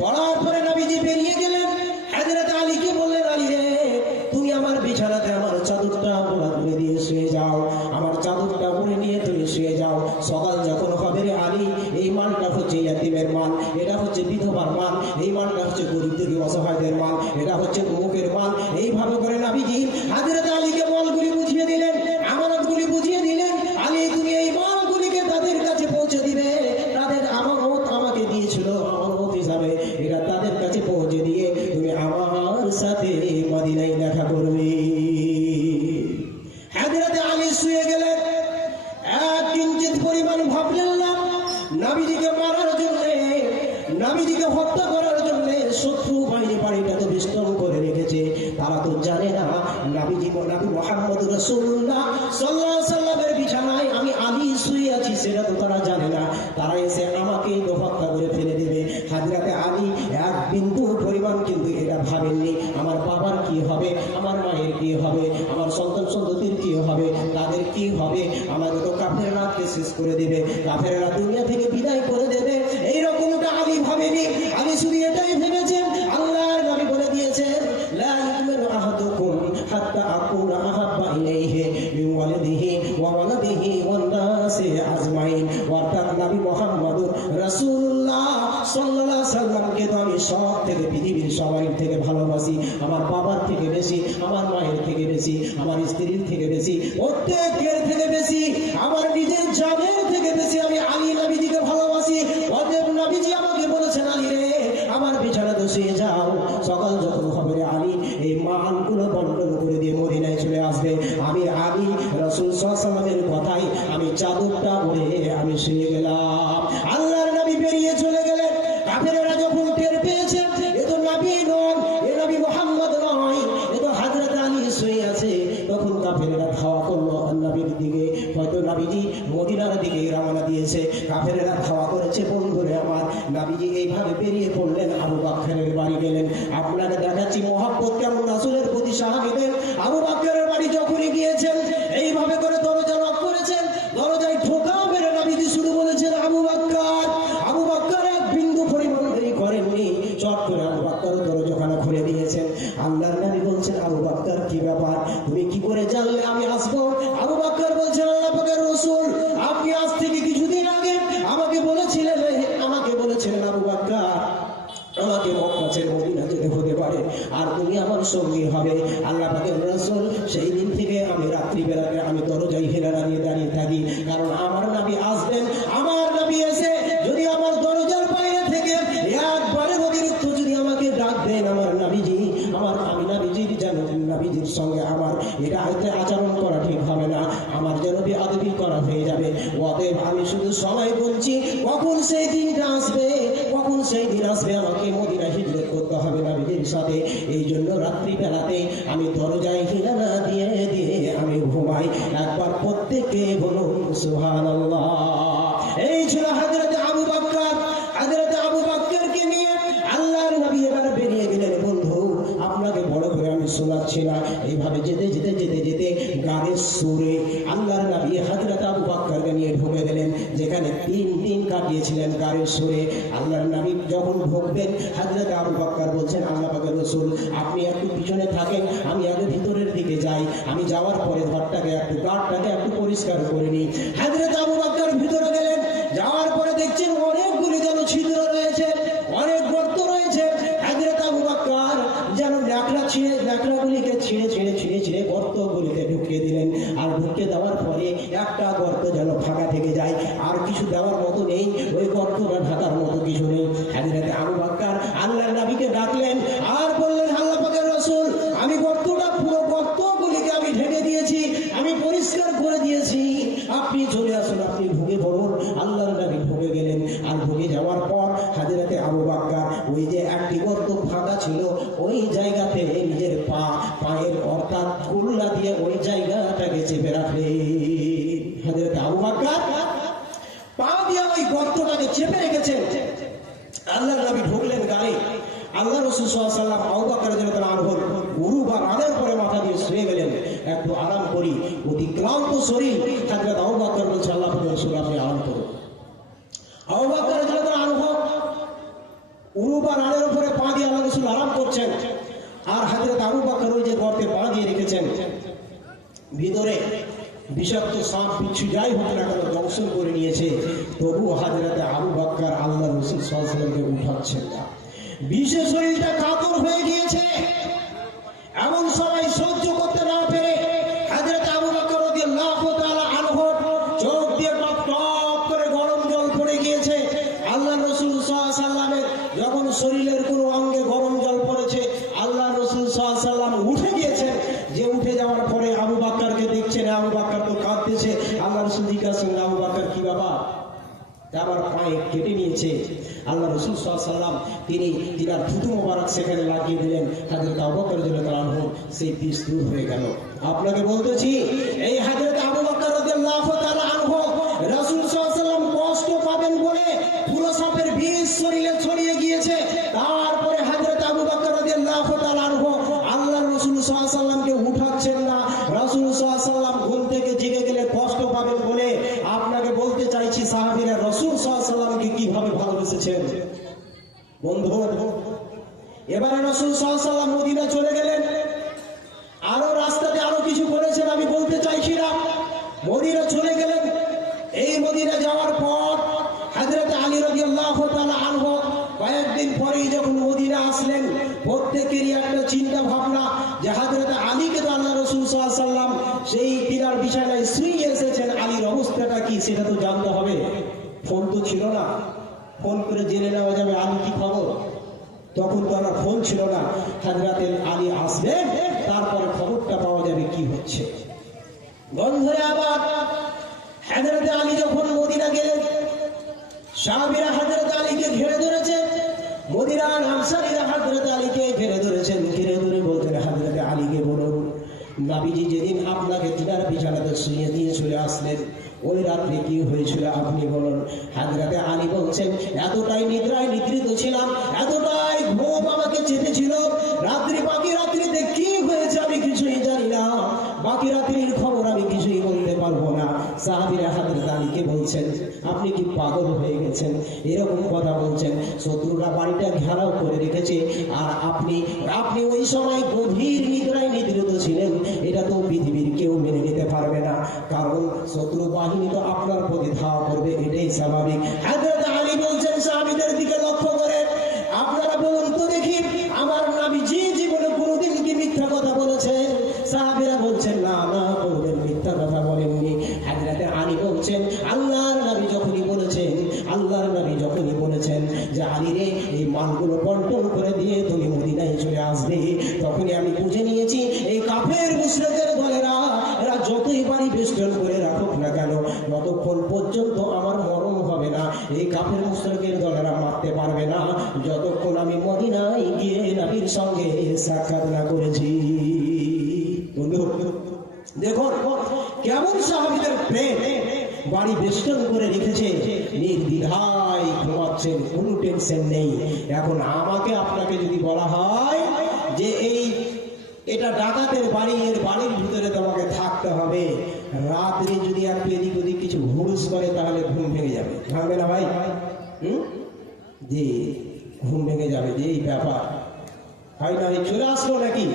পড়ার পরে নবীজি বেরিয়ে গেলেন। হযরত আলীকে বললেন, আলী রে তুমি আমার বিছানাতে আমার চাদরটা মোড়া করে দিয়ে শুয়ে যাও, আমার চাদরটা মুড়ে নিয়ে তুমি শুয়ে যাও। সকাল যখন হবে রে আলী, এই মালটা হচ্ছে ইয়াতীমের মাল, এটা হচ্ছে বিধবার মাল, এই মালটা হচ্ছে গরিবদের অসহায়দের মাল, এটা হচ্ছে মুখের মাল। এইভাবে করে নবীজি হযরত আলীকে মালগুলি বুঝিয়ে দিলেন, আমানতগুলি বুঝিয়ে দিলেন। আলী তুমি এই মালগুলিকে তাদের কাছে পৌঁছে দিবে, তাদের আমানত আমাকে দিয়েছিল আমানত হিসাবে, এটা তাদের কাছে পৌঁছে দিয়ে তুমি আমার সাথে মদিনায় দেখা করবে। হযরত আলী শুয়ে গেলেন, এক কিঞ্চিত পরিমাণ ভাবলেন না। নবীজিকে মারার জন্য, নবীজিকে হত্যা করার জন্য শত্রু বাহিনী বাড়িটা তো বেষ্টন করে রেখেছে, তারা তো জানে না নবী মুহাম্মদ রাসূলুল্লাহ সাল্লাল্লাহু আলাইহি ওয়াসাল্লামের বিছানায় আমি আলী শুয়ে আছি, সেটা তো তারা জানে না। তারা এসে আমাকেই তো হত্যা করে ফেলে দেবে। হযরত আলী এক বিন্দু পরিমাণ কিন্তু এটা ভাবেননি, আমার বাবার কি হবে, আমার মায়ের কি হবে, আমার সন্তান সন্ততির কি হবে, তাদের কি হবে, আমাকে তো কাফেররা শেষ করে দেবে, কাফেররা দুনিয়া থেকে বিদায় করে দেবে, এইরকমটা আলী ভাবেনি। আলী শুধু এটাই ভেবেছেন, আল্লাহর নবী বলে দিয়েছেন, লা ইউমিনু আহাদুকুম হাত্তা আকুনা আহাব্বা ইলাইহি মিন ওয়ালিদিহি ওয়া ওয়ালাদিহি ওয়ান নাসি আজমাইন। অর্থাৎ নবী মুহাম্মদুর রাসূলুল্লাহ সাল্লাল্লাহু আলাইহি ওয়াসাল্লামকে তো আমি সব থেকে, পৃথিবীর সবাই থেকে ভালোবাসি, আমার বাবার থেকে বেশি, আমার মায়ের থেকে বেশি, আমার স্ত্রীর থেকে বেশি, প্রত্যেকের থেকে বেশি, আমার নিজের জানের থেকে বেশি আমি আলী নবীজিকে ভালোবাসি। অতএব নবীজি আমাকে বলেছেন, আলী রে আমার বিছানাতে শুয়ে যাও, সকাল যখন হবে রে আলী এই মালগুলো বন্টন করে দিয়ে মদিনায় চলে আসবে। আমি আলী রাসূল সাল্লাল্লাহু আলাইহি ওয়াসাল্লামের কথাই আমি চাদরটা উড়ে আমি শুয়ে গেলাম। আল্লাহর নবী বেরিয়ে চলে গেলেন। কাফেররা যখন টের পেয়েছে এ তো নবী নন, এ নবী মুহাম্মদ নয়, এ তো হযরত আলী শুয়ে আছে, তখন কাফেররা ধাওয়া করলো নবীর দিকে। হয়তো নবীজি মদিনার দিকে রওনা দিয়েছে, কাফেররা ধাওয়া করেছে। বন্ধুরে আমার, নবীজি এইভাবে বেরিয়ে পড়লেন, আবু বকরের বাড়ি গেলেন। আপনারা দেখাচ্ছি মহব্বত কেমন রাসূলের প্রতি সাহাবীদের। আবু বকরের বাড়ি যখনই গিয়েছেন, এইভাবে করে দরজা নক করেছেন, দরজায় ঠোকা মেরে নবীজি শুরু বলেছেন, আবু বকর। আবু বকর এক বিন্দু পরিমাণ দেরি করেননি, চট করে আবু বকর দরজাখানা খুলে দিয়েছেন। আল্লাহর নবী বলছেন, আবু বকর কি ব্যাপার, তুমি কি করে জানলে আমি আসবো? আবু বকর বলছেন, আল্লাহ পাকের রাসূল আপনি আজ থেকে কিছুদিন আগে আমাকে বলেছিলেন আবু বকর আমাকে মক্কা ছেড়ে মদিনা যেতে হতে পারে, আর তুমি আমার সঙ্গী হবে। আল্লাহ পাকের রাসূল সেই দিন থেকে আমি রাত্রিবেলাতে আমি দরজায় হেলানা নিয়ে দাঁড়িয়ে থাকি, কারণ আমার নবী আসবেন। আমার নবী এসে যদি আমার দরজার বাইরে থেকে একবারের অতিরিক্ত যদি আমাকে ডাক দেন, আমার নবীজি, আমি নবীজির যেন নবীজির সঙ্গে আমার এটা হয়তো আচরণ করা ঠিক হবে না, আমার যেন বেয়াদবি করা হয়ে যাবে। অতএব আমি শুধু সময় বলছি, কখন সেই দিনটা আসবে, কখন সেই দিন আসবে আমাকে মদিনা হিজরত করতে হবে নবীজির সাথে। এই জন্য রাত্রিবেলাতে আমি দরজায় হেলানা দিয়ে দিয়ে আমি ঘুমাই। একবার প্রত্যেকে বলুন সুবহানাল্লাহ। এই ছিল হযরত আবু বকর। হযরত আবু বকরকে নিয়ে আল্লাহর যাচ্ছে না। এইভাবে যেতে যেতে যেতে যেতে গাড়ির সুরে আল্লাহর নবী হযরত আবু বকরকে নিয়ে ঢুকে গেলেন, যেখানে 3 দিন কাটিয়েছিলেন গাড়ির সুরে। আল্লাহর নবী যখন ঢুকবেন, হযরত আবু বকর বলছেন, আল্লাহ পাকের রাসূল আপনি একটু পিছনে থাকেন, আমি আগে ভিতরের দিকে যাই, আমি যাওয়ার পরে ঘরটাকে একটু গাড়টাকে একটু পরিষ্কার করে নিই। হযরত আবু বকর ভিতরে গেলেন, যাওয়ার পরে দেখছেন অনেকগুলি যেন ছিদ্র রয়েছে, অনেক গর্ত রয়েছে। হযরত আবু বকর যেন ন্যাকড়াগুলিকে ছিঁড়ে ছিঁড়ে ছিঁড়ে ছিঁড়ে গর্তগুলিতে ঢুকিয়ে দিলেন। আর ঢুকিয়ে দেওয়ার পরে একটা গর্ত যেন ফাঁকা থেকে যায়, আর কিছু দেওয়ার মতো নেই, ওই গর্তটা ঢাকার মতো কিছু নেই। হযরত আবু বকর আল্লাহর নবীকে ডাকলেন আর বললেন, আল্লাহ পাকের রাসূল আমি গর্তটা পুরো গর্তগুলিকে আমি ঢেকে দিয়েছি, আমি পরিষ্কার করে দিয়েছি, আপনি চলে আসুন, আপনি ঢুকে পড়ুন। আল্লাহর নবী ঢুকে গেলেন। আর ঢুকে যাওয়ার পর হযরত আবু বকর ওই যে একটি গর্ত ফাঁকা ছিল, ওই জায়গাতে নিজের পায়ের অর্থাৎ কুল্লা দিয়ে ওই জায়গাটাকে চেপে রাখলেন। হযরত আবু বকর পা দিয়ে ওই গর্তটাকে চেপে রেখেছেন। আল্লাহর নবী ঢুকলেন গাড়ি। আল্লাহ রাসূল সাল্লাল্লাহু আলাইহি ওয়াসাল্লাম আবু বকর রাদিয়াল্লাহু আনহু গুরু বা রানের পরে মাথা দিয়ে শুয়ে গেলেন, একটু আরাম করি, অতি ক্লান্ত শরীর। হযরত আবু বকর বলছেন, আল্লাহ পাকের রাসূল আপনি আরাম করুন। আবু বকর রাদিয়াল্লাহু আনহু গুরু বা রানের উপরে পা দিয়ে আল্লাহ রাসূল আরাম করছেন। আর হযরত আবু বকর ওই যে গর্তে পা দিয়ে রেখেছেন, ভিতরে বিষাক্ত সাপ বিচ্ছু যাই হোক না কেন দংশন করে নিয়েছে, তবু হযরত আবু বকর আল্লাহ রাসূল সাল্লাল্লাহু আলাইহি ওয়াসাল্লামকে উঠাচ্ছেন না। বিষে শরীরটা কাতর হয়ে গিয়েছে। এমন সময় সহ্য করতে না পেরে হযরত আবু বকর রাদিয়াল্লাহু তাআলা আনহু চোখ দিয়ে টপ টপ করে গরম জল পড়ে গিয়েছে। আল্লাহ রাসূল সাল্লাল্লাহু আলাইহি ওয়াসাল্লামের যখন শরীরের কোনো অঙ্গে গরম জল পড়েছে, আল্লাহ রাসূল সাল্লাল্লাহু আলাইহি ওয়াসাল্লাম উঠে গিয়েছেন। যে উঠে যাওয়ার পরে আবু বকরকে দেখছেন, আবু বকর তো কাঁদতেছে। আল্লাহ রাসূল জিজ্ঞাসা করলেন, আবু বকর কি ব্যাপার? আমার পায়ে কেটে নিয়েছে। আল্লাহ রাসূল সাল্লাল্লাহু আলাইহি ওয়াসাল্লাম তিনি তিনার থুতু মোবারক সেখানে লাগিয়ে দিলেন। হযরত আবু বকর রাদিয়াল্লাহু আনহু সেই বিষ দূর হয়ে গেল। আপনাকে বলতেছি, এই হযরত আবু বকর রাদিয়াল্লাহু তাআলা আনহু রাসূল সাল্লাল্লাহু আলাইহি ওয়াসাল্লাম কষ্ট পাবেন বলে পুরো সাপের বিষ শরীরে ছড়িয়ে গিয়েছে। তারপরে হযরত আবু বকর রাদিয়াল্লাহু তাআলা আনহু আল্লাহর রাসূল সাল্লাল্লাহু আলাইহি ওয়াসাল্লামকে উঠাচ্ছেন না। রাসূল সাল্লাল্লাহু আলাইহি ওয়াসাল্লাম ঘুম থেকে জেগে গেলে কষ্ট পাবেন বলে আপনাকে বলতে চাইছি, সাহাবীরা রাসূল সাল্লাল্লাহু আলাইহি ওয়াসাল্লামকে কিভাবে ভালোবেসেছেন। বন্ধু, এবারে রাসূল সাল্লাল্লাহু আলাইহি ওয়াসাল্লাম মদিনা চলে গেলেন। আরো রাস্তাতে আরো কিছু করেছেন, আমি বলতে চাইছি না। মদিনা চলে গেলেন। এই মদিনা যাওয়ার পর হযরত আলী রাদিয়াল্লাহু তাআলা আনহু কয়েকদিন পরেই যখন মদিনা আসলেন, প্রত্যেকেরই একটা চিন্তা ভাবনা যে হযরত আলীকে তো আল্লাহ রাসূল সাল্লাল্লাহু আলাইহি ওয়াসাল্লাম সেই পীরার বিছানায় শুইয়ে এসেছেন, আলীর অবস্থাটা কি সেটা তো জানতে হবে। ফোন তো ছিল না, ফোন করে জেনে নেওয়া যাবে আলী কি খবর। তখন তো আমার ফোন ছিল না। হযরত আলী আসবেন, তারপরে খবরটা পাওয়া যাবে কি হচ্ছে। বন্ধুরা, আবার হযরত আলী যখন মদিনা গেলেন, সাহাবীরা হযরত আলীকে ঘিরে ধরেছে। মদিনার আনসারীরা হযরত আলীকে ঘিরে ধরেছেন। ঘিরে ধরে বলতেন, হযরত আলীকে বলুন, নবীজি যেদিন আপনাকে তিনার বিছানাতে শুইয়ে দিয়ে চলে আসলেন, ওই রাত্রে কি হয়েছিল আপনি বলুন। হযরত আলী বলছেন, এতটাই নিদ্রায় নিদ্রিত ছিলাম, এতটাই ঘুম আমাকে চেপেছিল, বাকি রাত্রিতে কি হয়েছে আমি কিছুই জানি না, বাকি রাত্রির খবর আমি কিছুই বলতে পারবো না। সাহাবীরা হযরত আলীকে বলছেন, আপনি কি পাগল হয়ে গেছেন? এরকম কথা বলছেন। শত্রুরা বাড়িটা ঘেরাও করে রেখেছে, আর আপনি ওই সময় গভীর নিদ্রায় নিদ্রিত ছিলেন। এটা তো পৃথিবীর কেউ মেনে নিতে পারবে না, কারণ শত্রু বাহিনী তো আপনার প্রতি ধাওয়া করবে, এটাই স্বাভাবিক। হযরত আলী বলছেন সাহাবীদের দিকে লক্ষ্য করে, আপনারা বলুন তো দেখি, আমার নবীজি জীবনে কোনোদিন কি মিথ্যা কথা বলেছে? সাহাবীরা বলছেন, না না, কোনোদিন মিথ্যা কথা বলেননি। হযরত আলী বলছেন, আল্লাহর নবী যখনই বলেছেন যে আলী রে, এই মালগুলো বন্টন করে দিয়ে তুমি মদিনায় চলে আসবে, তখনই আমি বুঝে নিয়েছি এই কাফের মুশরিকদের দলেরা, এরা যতই বাড়ি বেষ্টন করে রাখুক না কেন, যতক্ষণ পর্যন্ত আমার মরণ হবে না, এই কাফের মুশরিকের দলেরা মারতে পারবে না, যতক্ষণ আমি মদিনায় গিয়ে নবীর সঙ্গে সাক্ষাৎ না করেছি। দেখুন কেমন সাহাবীদের প্রেম, বাড়ি বেষ্টন করে রেখেছে, নির্দ্বিধায় ঘুমাচ্ছেন, কোনো টেনশন নেই। এখন আমাকে আপনাকে যদি বলা হয় যে এটা ডাকাতের বাড়ি, এর বাড়ির ভিতরে তোমাকে থাকতে হবে। রাত্রে যদি একটু এদিক ওদিক কিছু হুড়ুস করে তাহলে ঘুম ভেঙে যাবে। ভাঙবে না ভাই? জি, ঘুম ভেঙে যাবে। যে এই ব্যাপার হয় না, চলে আসলো নাকি,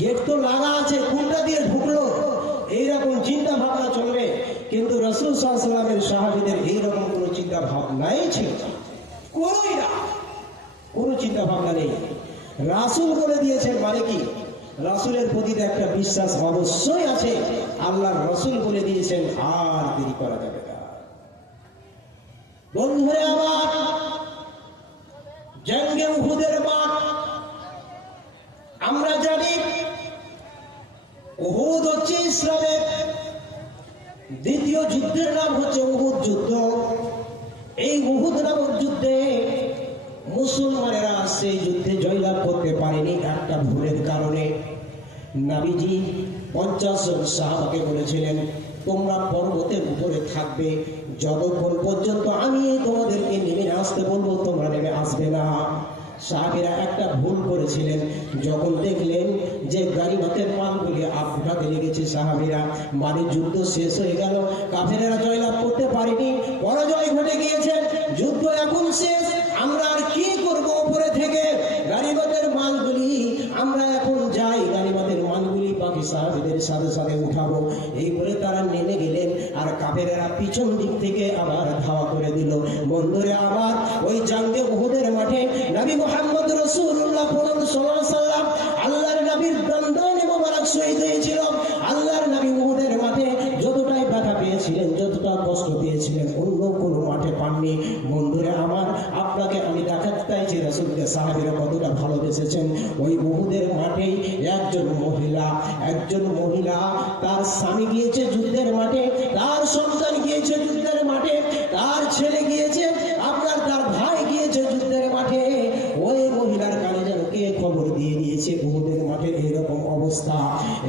গেট তো লাগা আছে, কোনটা দিয়ে ঢুকলো, এইরকম চিন্তা ভাবনা চলবে। কিন্তু রাসূল সাল্লাল্লাহু আলাইহি ওয়াসাল্লামের সাহাবীদের এইরকম কোনো চিন্তা ভাবনাই ছিল না, কোনোই না, কোনো চিন্তা ভাবনা নেই। রাসূল বলে দিয়েছেন মানে কি, রাসূলের প্রতি একটা বিশ্বাস অবশ্যই আছে। আল্লাহর রাসূল বলে দিয়েছেন, আর দেরি করা যাবে না। বন্ধুরা আমার, জঙ্গে উহুদের মাঠ আমরা জানি, উহুদ হচ্ছে ইসলামের দ্বিতীয় যুদ্ধের নাম হচ্ছে উহুদ যুদ্ধ। এই উহুদ নামক যুদ্ধে মুসলমানেরা সেই যুদ্ধে জয়লাভ করতে পারেনি একটা ভুলের কারণে। নবীজি 50 জন সাহাবাকে বলেছিলেন, তোমরা পর্বতের উপরে থাকবে, যতক্ষণ পর্যন্ত আমি তোমাদেরকে নেমে আসতে বলবো তোমরা নেমে আসবে না। সাহাবীরা একটা ভুল করেছিলেন, যখন দেখলেন যে গানিমতের মালগুলি আফগাতে লেগেছে সাহাবীরা, মানে যুদ্ধ শেষ হয়ে গেল, কাফেরেরা জয়লাভ করতে পারেনি, পরাজয় ঘটে গিয়েছে, যুদ্ধ এখন শেষ, আমরা আর কি করব, উপরে থেকে গানিমতের মালগুলি আমরা এখন যাই, গানিমতের মালগুলি বাকি সাহাবীদের সাথে সাথে উঠাবো, এই বলে তারা নেমে গেলেন। আর কাফেরেরা পিছন দিক থেকে আবার ধাওয়া করে দিল। বন্ধুরা আবার ওই জঙ্গে উহুদের মাঠে নবী মুহাম্মদ রাসূলুল্লাহ সাল্লাল্লাহু আলাইহি ওয়াসাল্লাম, আল্লাহর নবীর দণ্ডায় মোবারক শহীদ হয়েছিল। আল্লাহর নবী উহুদের মাঠে যতটাই ব্যথা পেয়েছিলেন, যতটা কষ্ট পেয়েছিলেন, অন্য কোনো মাঠে পাননি। বন্ধুরা আমার, আপনাকে আমি দেখাতে চাইছি রাসূলকে সাহাবীরা কতটা ভালোবেসেছেন। ওই উহুদের মাঠে একজন মহিলা তার স্বামী গিয়েছে যুদ্ধের মাঠে, তার সন্তান গিয়েছে যুদ্ধের মাঠে, তার ছেলে গিয়েছে, তার ভাই গিয়েছে যুদ্ধের মাঠে। ওই মহিলার কানে যেন কে খবর দিয়ে দিয়েছে উহুদের মাঠে এইরকম অবস্থা,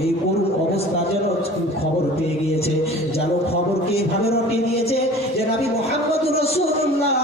এই করুণ অবস্থা যেন খবর পেয়ে গিয়েছে, যেন খবরকে এভাবে রটিয়ে দিয়েছে যে নবী মুহাম্মদ রাসূলুল্লাহ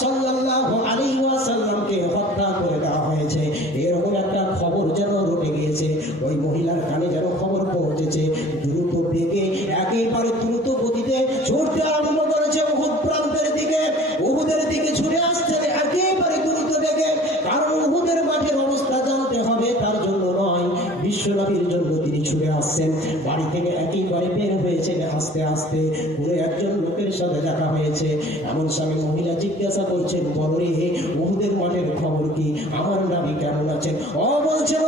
সাল্লাল্লাহু আলাইহি ওয়াসাল্লামকে হত্যা করে দেওয়া হয়েছে, এরকম একটা খবর যেন রটে গিয়েছে। ওই মহিলার কানে যেন খবর পৌঁছেছে, দ্রুত বেগে একেবারে দ্রুত গতিতে ছুটতে আরম্ভ করেছে উহুদ প্রান্তের দিকে, উহুদের দিকে ছুটে আসছে একেবারে দ্রুত বেগে। কারণ উহুদের মাঠের অবস্থা জানতে হবে, তার জন্য নয়, বিশ্বনবীর জন্য তিনি ছুটে আসছেন। বাড়ি থেকে একেবারে বের হয়েছে, আস্তে আস্তে পুরো একজন লোকের সাথে দেখা হয়েছে। এমন সময় মহিলা জিজ্ঞাসা করছেন, বলো রে উহুদের মাঠের খবর কি, আমার নবী কেমন আছেন? বলছেন,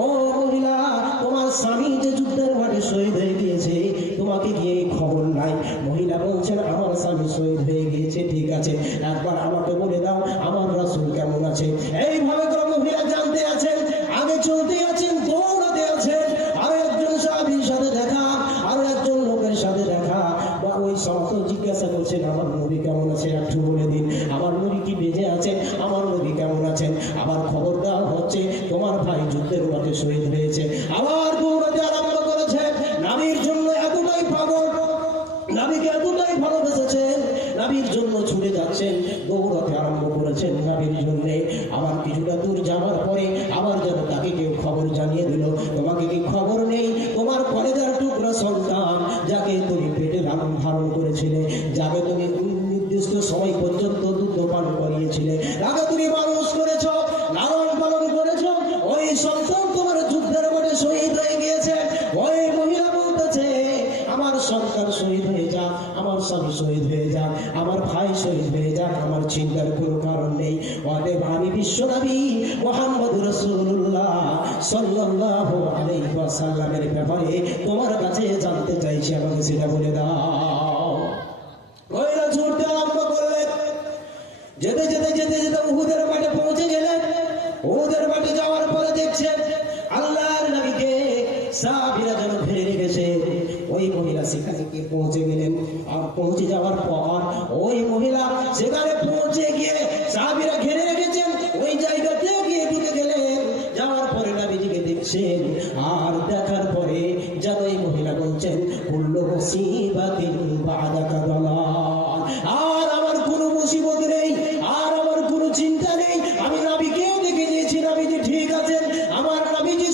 ও মহিলা, তোমার স্বামী যে যুদ্ধের মাঠে শহীদ হয়ে গিয়েছে, তোমাকে গিয়ে খবর নাই? মহিলা বলছেন, আমার স্বামী শহীদ হয়ে গিয়েছে, ঠিক আছে, একবার আমাকে বলে দাও আমার রাসূল কেমন আছে। এইভাবে করে মহিলা জানতে আছেন, আগে চলতে আছেন, দৌড়াতে আছেন, আরো একজন সাহাবীর সাথে দেখা, আরো একজন লোকের সাথে দেখা, বা ওই সমস্ত জিজ্ঞাসা করছেন, আমার নবী কেমন আছে, একটু বলে দিন, আমার নবী কি বেঁচে আছেন, আমার নবী কেমন আছেন। আবার খবর দেওয়া হচ্ছে, তোমার ভাই যুদ্ধের মাঠে শহীদ হয়েছে। আবার দৌড়াতে আরম্ভ করেছে। নবীর জন্য এতটাই পাগল, নবীকে এতটাই ভালোবেসেছেন, নবীর জন্য ছুটে যাচ্ছেন, দৌড়াতে আরম্ভ করেছেন নবীর জন্য। আবার কিছুটা দূর যাওয়ার পরে আবার যেন তাকে কেউ খবর জানিয়ে দিল, তোমাকে কি খবর নেই, তোমার কলেজার টুকরা সন্তান, যাকে তুমি পেটে লালন ধারণ করেছিলে, যাকে তুমি নির্দিষ্ট সময় পর্যন্ত দুধ পান করিয়েছিলে, তাকে তুমি মানুষ করেছ, লালন পালন করেছ, ওই সন্তান তোমার যুদ্ধের মাঠে শহীদ হয়ে গিয়েছে। ওই মহিলা বলতেছে, আমার সন্তান শহীদ হয়ে যাক, আমার স্বামী শহীদ হয়ে যাক, আমার ভাই শহীদ হয়ে যাক, আমার চিন্তার কোনো কারণ নেই। অতএব আমি বিশ্বনবী মুহাম্মদ রাসূলুল্লাহ সাল্লাল্লাহু আলাইহি ওয়াসাল্লামের ব্যাপারে তোমার কাছে জানতে চাইছি, আমাকে সেটা বলে দাও। মহিলা ছুটতে আরম্ভ করলেন, যেতে যেতে যেতে যেতে উহুদের মাঠে পৌঁছে গেলেন। উহুদের মাঠে যাওয়ার পরে দেখছেন আল্লাহর নবীকে সাহাবীরা যেন ঘিরে রেখেছে। ওই মহিলা সেখানে গিয়ে পৌঁছে গেলেন। আর পৌঁছে যাওয়ার পর ওই মহিলা সেখানে পৌঁছে গিয়ে সাহাবীরা ঘিরে রেখেছেন, ওই জায়গাতে গিয়ে ঢুকে গেলেন। যাওয়ার পরে নবীজিকে দেখছেন, আর দেখার পরে যেন এই মহিলা বলছেন, কুল্লু মুসিবাতিন বা'দাকা দালাল, আর আমার কোনো মুসিবত নেই, আর আমার কোনো চিন্তা নেই, আমি নবীকেও দেখে নিয়েছি, নবীজি ঠিক আছেন, আমার নবীজি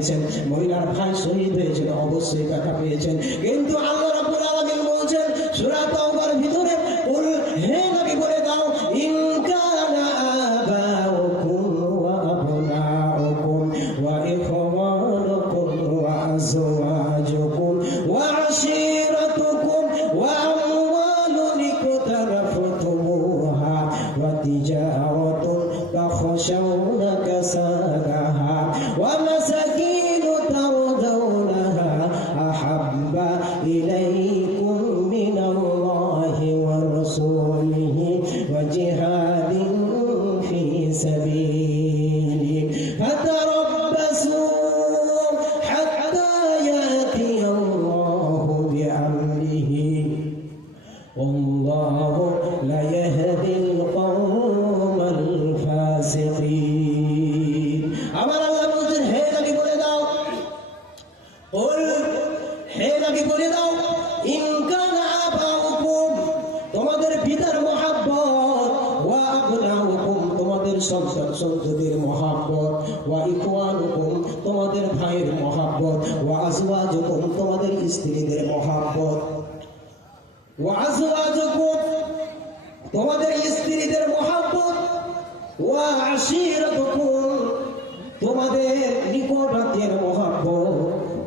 পেয়েছেন, মহিলার ভাই শহীদ হয়েছেন, অবশ্যই ব্যথা পেয়েছেন। কিন্তু আল্লাহ রাব্বুল আলামিন বলছেন সূরা তাওবার ভিতরে, কুল হে নবী বলে দাও, ইন কানা আবাউকুম ওয়া আবনাউকুম ওয়া ইখওয়ানুকুম ওয়া আজওয়াজুকুম ওয়া আশীরাতুকুম ওয়া আমওয়ালুন ইকতারাফতুমুহা ওয়া তিজারাতুন তাখশাউনা কাসাদাহা ওয়া মাসাকিন তারদাউনাহা আহাব্বা ইলাইকুম মিনাল্লাহি ওয়া রাসূলিহি ওয়া জিহাদিন ফি সাবিলিহি ফাতারাব্বাসু হাত্তা ইয়াতিয়াল্লাহু বিআমরিহি ওয়াল্লাহু লা ইয়াহদিল কওমাল ফাসিকিন। আমার আল্লাহ বলছেন হে নবী বলে দাও, কুল হে নবী বলে দাও, ইন কানা আবাউকুম তোমাদের পিতার মহব্বত, ওয়া আবনাউকুম তোমাদের সন্তান সন্ততির মহব্বত, ওয়া ইখওয়ানুকুম তোমাদের ভাইয়ের মহব্বত, ওয়া আজওয়াজুকুম তোমাদের স্ত্রীদের মহব্বত, ওয়া আজওয়াজুকুম তোমাদের স্ত্রীদের মহব্বত, ওয়া আশীরাতুকুম তোমাদের নিকটাত্মীয়ের মহব্বত,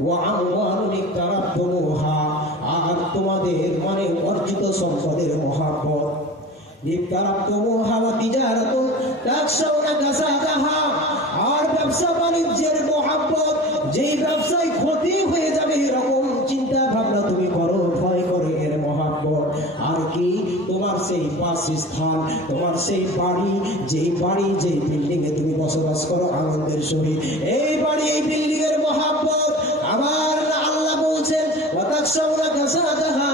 ওয়া আমওয়ালুন ইকতারাফতুমুহা আর তোমাদের মানে অর্জিত সম্পদের মহব্বত, ইকতারাফতুমুহা ওয়া তিজারাতুন তাখশাউনা কাসাদাহা আর ব্যবসা বাণিজ্যের মহব্বত, যেই ব্যবসায় ক্ষতি হয়ে যাবে এরকম চিন্তা ভাবনা তুমি করো, ভয় করে এর মহব্বত। আর কি তোমার সেই বাসস্থান, তোমার সেই বাড়ি, যেই বিল্ডিং এ তুমি বসবাস করো আনন্দের সহিত, এই বাড়ি এই বিল্ডিং এর মহব্বত। আমার আল্লাহ বলছেন ওয়া তাখশাউনা কাসাদাহা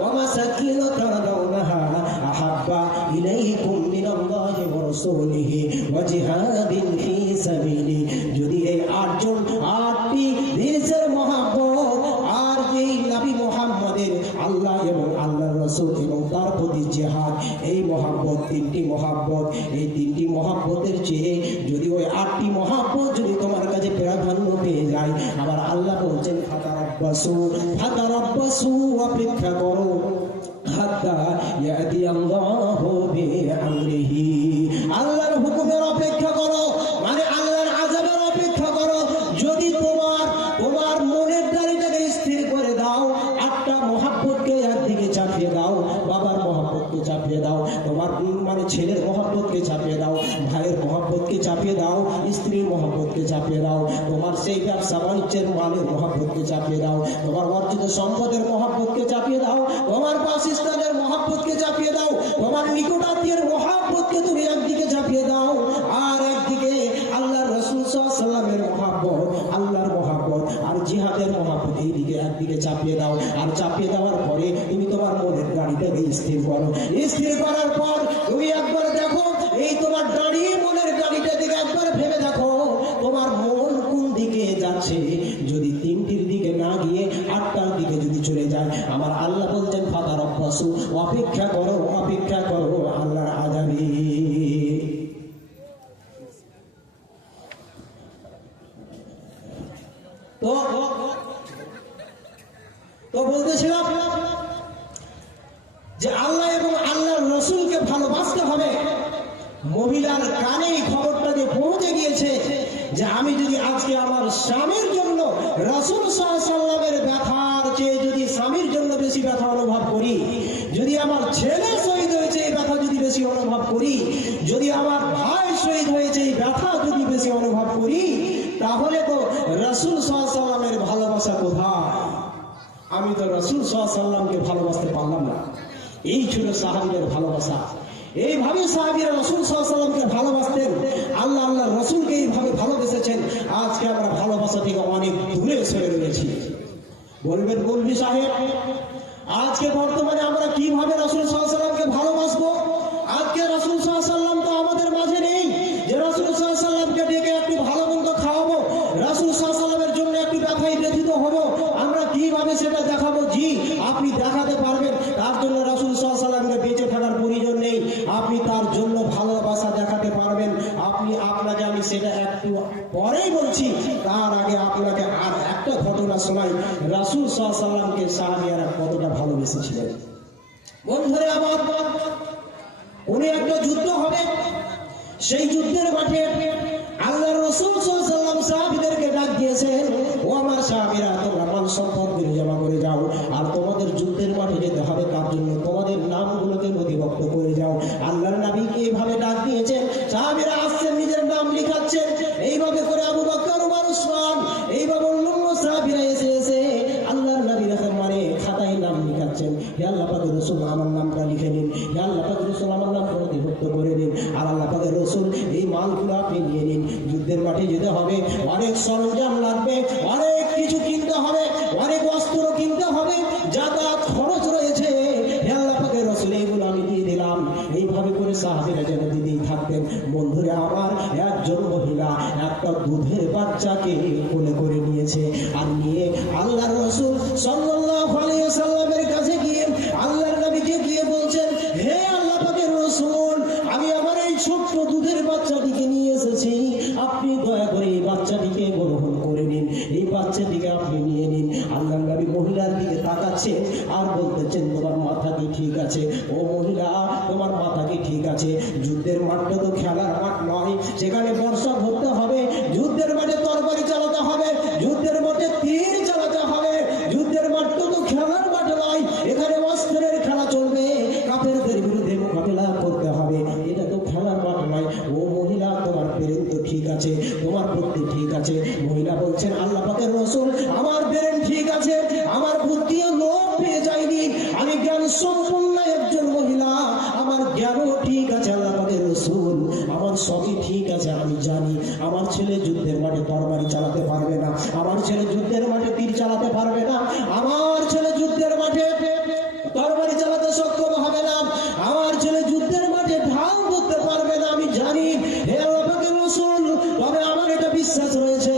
ওয়া মাসাকিন তারদাউনাহা আহাব্বা ইলাইকুম মিনাল্লাহি ওয়া রাসূলিহি ওয়া জিহাদিন ফি সাবিলি। যদি এই আটটি জিনিসের মহব্বত আর এই নবী মুহাম্মদের আল্লাহ এবং আল্লাহর রাসূল এবং তার প্রতি জিহাদ, এই মহব্বত তিনটি মহব্বত, এই তিনটি মহব্বতের চেয়ে যদি ওই আটটি মহব্বত যদি তোমার কাছে প্রাধান্য পেয়ে যায়, আবার আল্লাহ বলছেন ফাতারাব্বাসু অপেক্ষা করো হাত্তা ইয়াতিয়াল্লাহু বিআমরিহি আল্লাহর হুকুমের অপেক্ষা করো, মানে আল্লাহর আযাবের অপেক্ষা করো। যদি তোমার মনের দাড়িটাকে স্থির করে দাও, আটটা মহব্বতকে একদিকে চাপিয়ে দাও, বাবার মহব্বতকে চাপিয়ে দাও, তোমার মানে ছেলের মহব্বতকে চাপিয়ে দাও, ভাইয়ের মহব্বতকে চাপিয়ে দাও, স্ত্রীর মহব্বতকে চাপিয়ে দাও, তোমার সেই ব্যবসা বাণিজ্যের মালের মহব্বতকে চাপিয়ে দাও, তোমার অর্জিত সম্পদের মহব্বতকে চাপিয়ে দাও, তোমার বাসস্থানের মহব্বতকে চাপিয়ে দাও, তোমার নিকটাত্মীয়ের মহব্বতকে তুমি একদিকে চাপিয়ে দাও, আর একদিকে আল্লাহর রাসূল সাল্লাল্লাহু আলাইহি ওয়াসাল্লামের মহব্বত, আল্লাহর মহব্বত আর জিহাদের মহব্বত এইদিকে একদিকে চাপিয়ে দাও। আর চাপিয়ে দেওয়ার পরে তুমি তোমার মনের গাড়িটাকে স্থির করো। স্থির করার পর তুমি একবার দেখো, এই তোমার গাড়ি মনের গাড়িটা দিকে একবার ভেবে দেখো তোমার মন কোন দিকে যাচ্ছে। যদি তিনটির দিকে না গিয়ে আটটার দিকে যদি চলে যায়, আমার আল্লাহ বলছেন ফাতারাব্বাসু অপেক্ষা করো আল্লাহর আযাবে। তো বলতেছিলাম যে আল্লাহ এবং আল্লাহর রাসূলকে ভালোবাসতে হবে। মহিলার কানে এই খবরটা যে পৌঁছে গিয়েছে যে আমি যদি আজকে আমার স্বামীর জন্য রাসূল সাল্লাল্লাহু আলাইহি ওয়াসাল্লামের ব্যথার চেয়ে যদি স্বামীর জন্য বেশি ব্যথা অনুভব করি, যদি আমার ছেলে শহীদ হয়েছে এই ব্যথা যদি বেশি অনুভব করি, যদি আমার ভাই শহীদ হয়েছে এই ব্যথা যদি বেশি অনুভব করি, তাহলে তো রাসূল সাল্লাল্লাহু আলাইহি ওয়াসাল্লামের ভালোবাসা কোথায়? আমি তো রাসূল সাল্লাল্লাহু আলাইহি ওয়াসাল্লামকে ভালোবাসতে পারলাম না। এই ছিল সাহাবীদের ভালোবাসা। এইভাবে সাহাবীরা রাসূল সাল্লাল্লাহু আলাইহি ওয়াসাল্লামকে ভালোবাসতেন, আল্লাহর রাসূলকে এইভাবে ভালোবেসেছেন। আজকে আমরা ভালোবাসা থেকে অনেক দূরে সরে রয়েছি। বলবেন মৌলভী সাহেব, আজকে বর্তমানে আমরা কিভাবে রাসূল সাল্লাল্লাহু আলাইহি ওয়াসাল্লামকে ভালোবাসবো? আজকে রাসূল সাল্লাল্লাহু আলাইহি ওয়াসাল্লাম তো আমাদের মাঝে নেই যে রাসূল সাল্লাল্লাহু আলাইহি ওয়াসাল্লামকে ডেকে একটু ভালো মন্দ খাওয়াবো, রাসূল সাল্লাল্লাহু আলাইহি ওয়াসাল্লামের জন্য একটু ব্যথায় ব্যথিত হবো, আমরা কিভাবে সেটা দেখাবো? জি, আপনি দেখাতে পারবেন। তার জন্য রাসূল সাল্লাল্লাহু আলাইহি ওয়াসাল্লামকে বেঁচে থাকার প্রয়োজন নেই, আপনি তার জন্য ভালোবাসা দেখাতে পারবেন। আপনাকে আমি সেটা একটু পরেই বলছি। তার আগে আপনাকে আর একটা ঘটনা শোনাই, রাসূল সাল্লাল্লাহু আলাইহি ওয়াসাল্লামকে সাহাবীরা কতটা ভালোবেসেছিলেন। বন্ধুরা আমার, উনি একটা যুদ্ধ হবে, সেই যুদ্ধের মাঠে আল্লাহর রাসূল সাল্লাল্লাহু আলাইহি ওয়াসাল্লাম সাহাবীদেরকে ডাক দিয়েছেন, ও আমার সাহাবীরা, তোমরা মাল সম্পদ জমা করে যাও, আর তোমাদের যুদ্ধের মাঠে যেতে হবে, তার জন্য তোমাদের নামগুলোকে নথিভুক্ত করে যাও। আল্লাহর নবীকে এইভাবে ডাক দিয়েছেন, সাহাবীরা আসছেন, নিজের নাম লিখাচ্ছেন, এইভাবে করে আবু বকর, ওমর, উসমান, এইভাবে অন্যান্য সাহাবীরা এসে এসে আল্লাহর নবীর মানে খাতায় নাম লিখাচ্ছেন। হে আল্লাহ পাকের রাসূল, আমার নামটা লিখে নিন। হে আল্লাহ পাকের রাসূল, আমার নামটা নথিভুক্ত করে নিন। আর আল্লাহ পাকের রাসূল, এই মালগুলো আপনি নিয়ে নিন। যুদ্ধের মাঠে যেতে হবে, অনেক সরঞ্জাম লাগবে, অনেক কিছু কিনতে হবে, অনেক অস্ত্র কিনতে হবে, যাতায়াত খরচ রয়েছে। হে আল্লাহ পাকের রাসূল, এইগুলো আমি দিয়ে দিলাম। এইভাবে করে সাহাবীরা যেন দিতেই থাকতেন। বন্ধুরা আমার, একজন মহিলা একটা দুধের বাচ্চাকে কোলে করে নিয়েছে, আর নিয়ে আল্লাহর রাসূল সাল্লাল্লাহু আলাইহি ওয়াসাল্লামের কাছে গিয়ে আল্লাহর নবীকে গিয়ে বলছেন, হে আল্লাহ পাকের রাসূল, আমি আমার এই ছোট্ট দুধের বাচ্চাটিকে নিয়ে এসেছি, আপনি দয়া করে এই বাচ্চাটিকে গ্রহণ করে নিন, এই বাচ্চাটিকে আপনি নিয়ে নিন। আল্লাহর নবী মহিলার দিকে তাকাচ্ছেন আর বলতেছেন, তোমার মাথা কি ঠিক আছে? ও মহিলা, তোমার মাথা কি ঠিক আছে? যুদ্ধের মাঠটা তো খেলার মাঠ নয়, সেখানে বর্ষা ধরতে হবে, যুদ্ধের মাঠে তরবারি চালাতে হবে, যুদ্ধের মাঠে তীর চালাতে হবে, যুদ্ধের মাঠটা তো খেলার মাঠ নয়, এখানে অস্ত্রের খেলা চলবে, কাফেরদের বিরুদ্ধে মোকাবেলা করতে হবে, এটা তো খেলার মাঠ নয়। ও মহিলা, তোমার ব্রেন তো ঠিক আছে, তোমার বুদ্ধি ঠিক আছে। মহিলা বলছেন, আল্লাহ পাকের রাসূল, আমার ব্রেন ঠিক আছে, আমার বুদ্ধিও লোপ পেয়ে যায়নি, আমি জ্ঞান সম্পন্ন একজন মহিলা, আমার জ্ঞানও ঠিক আছে। আল্লাহ পাকের রাসূল, আমার সবই ঠিক আছে, আমি জানি আমার ছেলে যুদ্ধের মাঠে তরবারি চালাতে পারবে না, আমার ছেলে যুদ্ধের মাঠে তীর চালাতে পারবে না, আমার ছেলে যুদ্ধের মাঠে তরবারি চালাতে সক্ষম হবে না, আমার ছেলে যুদ্ধের মাঠে ঢাল ধরতে পারবে না, আমি জানি। হে আল্লাহ পাকের রাসূল, তবে আমার এটা বিশ্বাস রয়েছে,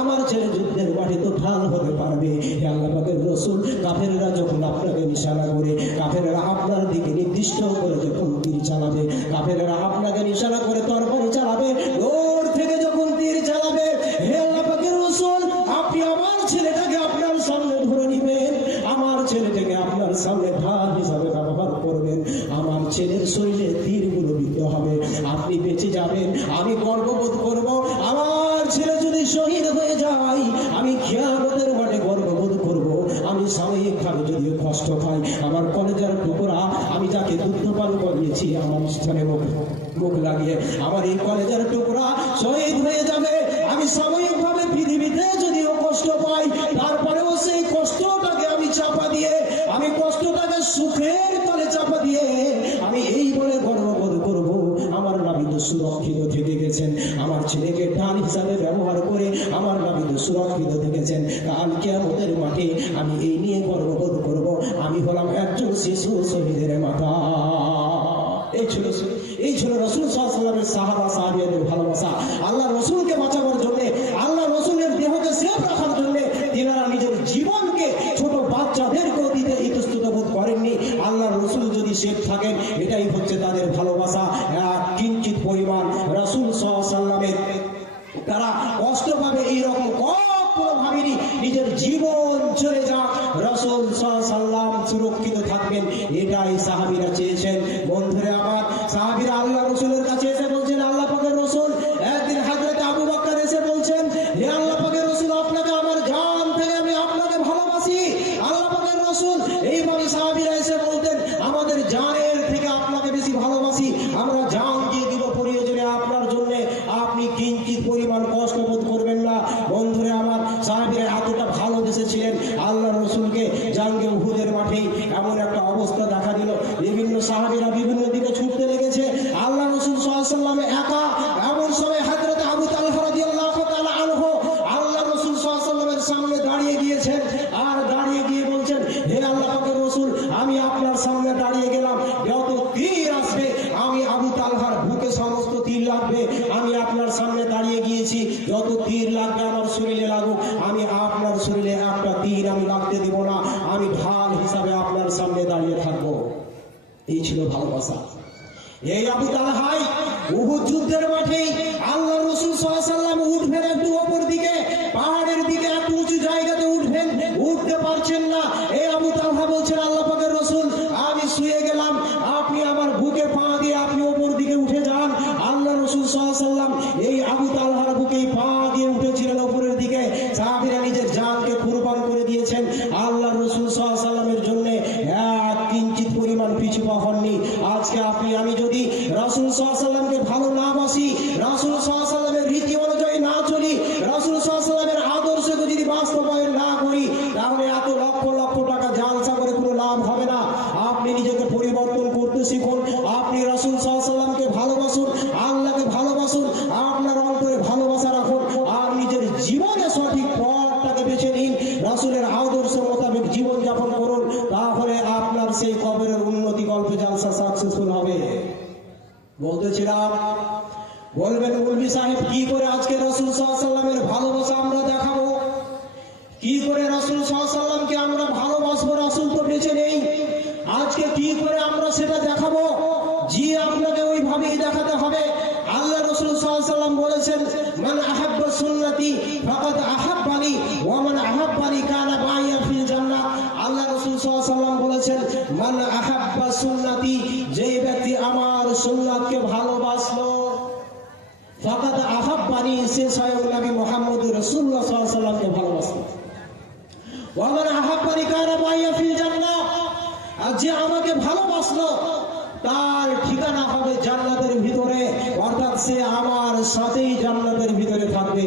আমার ছেলে যুদ্ধের মাঠে তো ঢাল হতে পারবে। হে আল্লাহ পাকের রাসূল, কাফেররা যখন আপনাকে নিশানা করে, কাফেররা আপনার দিকে নির্দিষ্ট করে যখন তীর চালাবে, কাফেররা আপনাকে নিশানা করে তরবারি চালাবে, দূর থেকে যখন তীর চালাবে, হে আল্লাহ পাকের রাসূল, আপনি আমার ছেলেটাকে আপনার সামনে ধরে নিবেন, আমার ছেলেটাকে আপনার সামনে ঢাল হিসাবে ব্যবহার করবেন, আমার ছেলের শরীরে তীরগুলো বিদ্ধ হবে, আপনি বেঁচে যাবেন, আমি গর্ববোধ করব। আমার ছেলে যদি শহীদ হয়ে যায়, আমি কিয়ামতের মাঠে গর্ববোধ করব। আমি সাময়িকভাবে যদিও কষ্ট পাই, আমার কলেজের টুকরা, আমি যাকে দুগ্ধপান করিয়েছি, আমার স্থানে মুখ লাগিয়ে আমার এই কলেজের টুকরা শহীদ হয়ে যাবে, আমি সাময়িকভাবে পৃথিবীতে যদিও কষ্ট পাই, তারপরেও সেই কষ্টটাকে আমি চাপা দিয়ে, আমি কষ্টটাকে সুখের তলে চাপা দিয়ে আমি এই বলে গর্ববোধ করব, আমার নবী তো সুরক্ষিত থেকে গেছেন, আমার ছেলেকে ঢাল হিসাবে ব্যবহার করে আমার নবী তো সুরক্ষিত থেকেছেন। কাল কিয়ামতের মাঠে আমি এই নিয়ে গর্ববোধ করব, আমি হলাম একজন শিশু শহীদের মাতা। এই ছিল রাসূল সাল্লাল্লাহু আলাইহি ওয়াসাল্লামের সাহাবা সাহাবীদের ভালোবাসা। আল্লাহ রাসূলকে বাঁচাবার জন্য, আল্লাহ রাসূলের দেহকে সেফ রাখার জন্য তিনারা নিজের জীবনকে ছোট বাচ্চাদেরকেও দিতে ইতস্তত বোধ করেননি। আল্লাহ রাসূল যদি সেফ থাকেন, এটাই হচ্ছে তাদের ভালোবাসা। কিঞ্চিত পরিমাণ রাসূল সাল্লাল্লাহু আলাইহি ওয়াসাল্লামের তারা কষ্ট পাবে এইরকম কখনো ভাবেনি। নিজের জীবন চলে যাক, রাসূল সাল্লাল্লাহু আলাইহি ওয়াসাল্লাম সুরক্ষিত থাকবেন, এটাই সাহাবীরা চেয়েছেন। বন্ধুরা আমার, সাহাবীরা আল্লাহ রাসূলের কাছে এসে বলছেন, আল্লাহ পাকের রাসূল, একদিন হযরত আবু বকর এসে বলছেন, হে আল্লাহ পাকের রাসূল, আপনাকে আমার জান থেকে আমি আপনাকে ভালোবাসি। আল্লাহ পাকের রাসূল, এইভাবে সাহাবীরা এসে বলতেন, আমাদের জানের থেকে আপনাকে বেশি ভালোবাসি, আমরা জান দিয়ে দিব প্রয়োজনে আপনার জন্য, আপনি কিঞ্চিত পরিমাণ কষ্ট বোধ করবেন না। বন্ধুরা আমার, সাহাবীরা এতটা ভালোবেসেছিলেন আল্লাহ রাসূলকে, জাঙ্গে উহুদের মাঠে এমন একটা অবস্থা দেখা দিল, বিভিন্ন সাহাবীরা বিভিন্ন দিকে ছুটতে লেগেছে, আল্লাহ রাসূল সাল্লাল্লাহু আলাইহি ওয়াসাল্লাম একা। এমন সময় হযরত আবু তালহা রাদিয়াল্লাহু তাআলা আনহু আল্লাহ রাসূল সাল্লাল্লাহু আলাইহি ওয়াসাল্লামের সামনে দাঁড়িয়ে গিয়েছেন, আর দাঁড়িয়ে গিয়ে বলছেন, হে আল্লাহ পাকের রাসূল, আমি আপনার সামনে দাঁড়িয়ে গেলাম, যত তীর আসবে, আমি আবু তালহার বুকে সমস্ত তীর লাগবে, আমি আপনার সামনে দাঁড়িয়ে গিয়েছি, যত তীর লাগবে আমার শরীরে লাগুক, আমি আপনার শরীরে একটা তীর আমি লাগতে দেব না, আমি ঢাল হিসাবে আপনার সামনে দাঁড়িয়ে থাকবো। এই ছিল ভালোবাসা। এই আবু তালহাই উহুদ যুদ্ধের মাঠেই আল্লাহ রাসূল সাল্লাল্লাহু আলাইহি ওয়াসাল্লাম উঠবেন একটু উপর দিকে, পাহাড়ের দিকে, একটু উঁচু জায়গাতে উঠবেন, উঠতে পারছেন না। এই আবু তালহা বলছেন, আল্লাহ পাকের রাসূল, আমি শুয়ে গেলাম, আপনি আমার বুকে পা দিয়ে আপনি উপর দিকে উঠে যান। আল্লাহ রাসূল সাল্লাল্লাহু আলাইহি ওয়াসাল্লাম এই আবু তালহার বুকে পা দিয়ে উঠেছিলেন উপরের দিকে। সাহাবীরা নিজের জানকে কুরবান করে দিয়েছেন আল্লাহ রাসূল সাল্লাল্লাহু আলাইহি ওয়াসাল্লামের জন্য, এক কিঞ্চিত পরিমাণ পিছু পা হননি। আজকে আপনি আমি যদি রাসূল সাল্লাল্লাহু আলাইহি ওয়াসাল্লামকে ভালো না বাসি, রাসূল সাল্লাল্লাহু আলাইহি ওয়াসাল্লামের রীতি অনুযায়ী না চলি, রাসূল সাল্লাল্লাহু আলাইহি ওয়াসাল্লামের আদর্শকে যদি বাস্তবায়ন না করি, তাহলে এত লক্ষ লক্ষ টাকা জালসা করে কোনো লাভ হবে না। আপনি নিজেকে পরিবর্তন করতে শিখুন, আপনি রাসূল সাল্লাল্লাহু আলাইহি ওয়াসাল্লামকে ভালোবাসুন, আল্লাহকে ভালোবাসুন, আপনার অন্তরে ভালোবাসা রাখুন, আর নিজের জীবনে সঠিক পথটাকে বেছে নিন, রাসূলের আদর্শ মোতাবেক জীবন যাপন করুন, তাহলে আপনার সেই কবরের উন্নতি গল্পে জালসা সাকসেসফুল হবে। বলতেছিলাম, বলবেন মৌলভী সাহেব, কি করে আজকে রাসূল সাল্লাল্লাহু আলাইহি ওয়াসাল্লামের ভালোবাসা আমরা দেখাবো? কি করে রাসূল সাল্লাল্লাহু আলাইহি ওয়াসাল্লামকে আমরা ভালোবাসবো? রাসূল তো বেঁচে নেই, আজকে কি করে আমরা সেটা দেখাবো? জি, আপনাকে ওইভাবেই দেখাতে হবে। আল্লাহ রাসূল সাল্লাল্লাহু আলাইহি ওয়াসাল্লাম বলেছেন, মান আহাব্বা সুন্নতি ফাকাদ আহাব্বানি ওয়া মান আহাব্বানি কানা মাইয়া ফিল জান্নাহ। আল্লাহ রাসূল সাল্লাল্লাহু আলাইহি ওয়াসাল্লাম বলেছেন, মান আহাব্বা সুন্নতি, যে ব্যক্তি আমার সুন্নাতকে ভালোবাসলো, ফাকাদ আহাব্বানি, সে স্বয়ং নবী মুহাম্মদ রাসূলুল্লাহ সাল্লাল্লাহু আলাইহি ওয়াসাল্লামকে ভালোবাসলো। ওয়া মান আহাব্বানি কানা মাইয়া ফিল জান্নাহ, আর যে আমাকে ভালোবাসলো তার ঠিকানা হবে জান্নাতের ভিতরে, অর্থাৎ সে আমার সাথেই জান্নাতের ভিতরে থাকবে।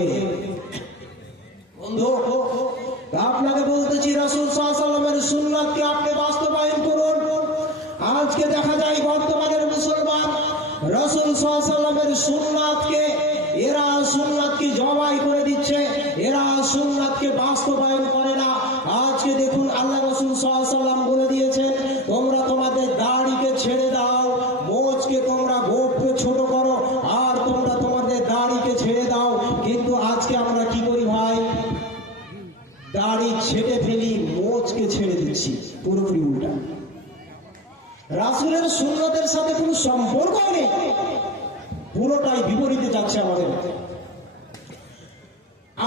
বন্ধু, আপনাকে বলতেছি, রাসূল সাল্লাল্লাহু আলাইহি ওয়াসাল্লামের সুন্নাতকে আপনি বাস্তবায়ন করুন। আজকে দেখা যায় বর্তমানের মুসলমান রাসূল সাল্লাল্লাহু আলাইহি ওয়াসাল্লামের সুন্নাতকে, এরা সুন্নাতকে জবাই করে দিচ্ছে, এরা সুন্নাতকে বাস্তবায়ন করে না। আজকে দেখুন, আল্লাহ রাসূল সাল্লাল্লাহু আলাইহি ওয়াসাল্লাম বলে দিয়েছেন, তোমরা তোমাদের দাড়িকে ছেড়ে দাও, মোচকে তোমরা গোঁফকে ছোট করো, আর তোমরা তোমাদের দাড়িকে ছেড়ে দাও। কিন্তু আজকে আমরা কি করি ভাই? দাড়ি ছেড়ে ফেলি, মোচকে ছেড়ে দিচ্ছি, পুরোপুরি উল্টা। রাসূলের সুন্নাতের সাথে কোনো সম্পর্ক নেই, পুরোটাই বিপরীতে যাচ্ছে আমাদের।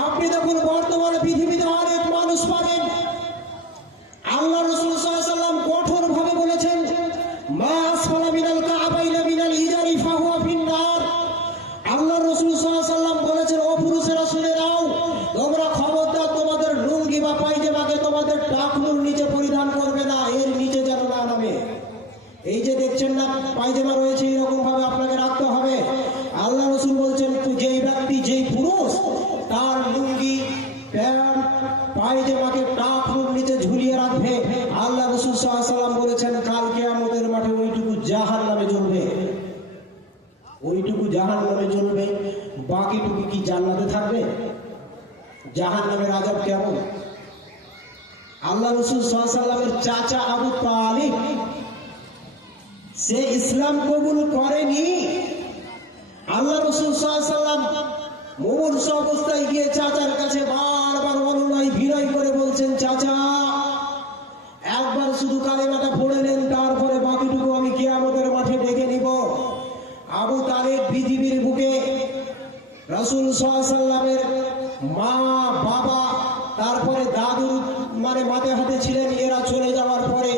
আপনি দেখুন, বর্তমানে পৃথিবীতে অনেক মানুষ পাবেন, আল্লাহ রাসূল সাল্লাল্লাহু আলাইহি ওয়াসাল্লাম কঠোর ভাবে বলেছেন, মা আসফালা মিনাল কাবাইনা মিনাল ইজারি ফাহুয়া ফিন্নার। আল্লাহ রাসূল সাল্লাল্লাহু আলাইহি ওয়াসাল্লাম বলেছেন, ও পুরুষেরা শুনে নাও, তোমরা খবরদার তোমাদের লুঙ্গি বা পায়জামাকে তোমাদের টাকনুর নিচে পরিধান করবে না, এর নিচে যেন না নামে। এই যে দেখছেন না পায়জামা রয়েছে, এরকম ভাবে আপনাকে রাখতে হবে। আল্লাহ রাসূল বলছেন, যেই ব্যক্তি, যেই পুরুষ তার লুঙ্গি, প্যান্ট, পায়জামাকে টাকনুর নিচে ঝুলিয়ে রাখবে, আল্লাহ রাসূল সাল্লাল্লাহু আলাইহি ওয়াসাল্লাম বলেছেন, কাল কিয়ামতের মাঠে ওইটুকু জাহান্নামে জ্বলবে, ওইটুকু জাহান্নামে জ্বলবে, বাকিটুকু কি জান্নাতে থাকবে? জাহান্নামের আযাব কেমন? আল্লাহ রাসূল সাল্লাল্লাহু আলাইহি ওয়াসাল্লামের চাচা আবু তালিব, সে ইসলাম কবুল করেনি। আল্লাহ রাসূল সাল্লাল্লাহু আলাইহি ওয়াসাল্লাম মুমূর্ষ অবস্থায় গিয়ে চাচার কাছে বারবার অনুনয় বিনয় করে বলছেন, চাচা একবার শুধু কালেমাটা পড়ে নেন, তারপরে বাকিটুকু আমি কিয়ামতের মাঠে ডেকে নিব। আবু তালিব পৃথিবীর বুকে রাসূল সাল্লাল্লাহু আলাইহি ওয়াসাল্লামের মা, বাবা, তারপরে দাদুর মাথে হাতে ছিলেন। এরা চলে যাওয়ার পরে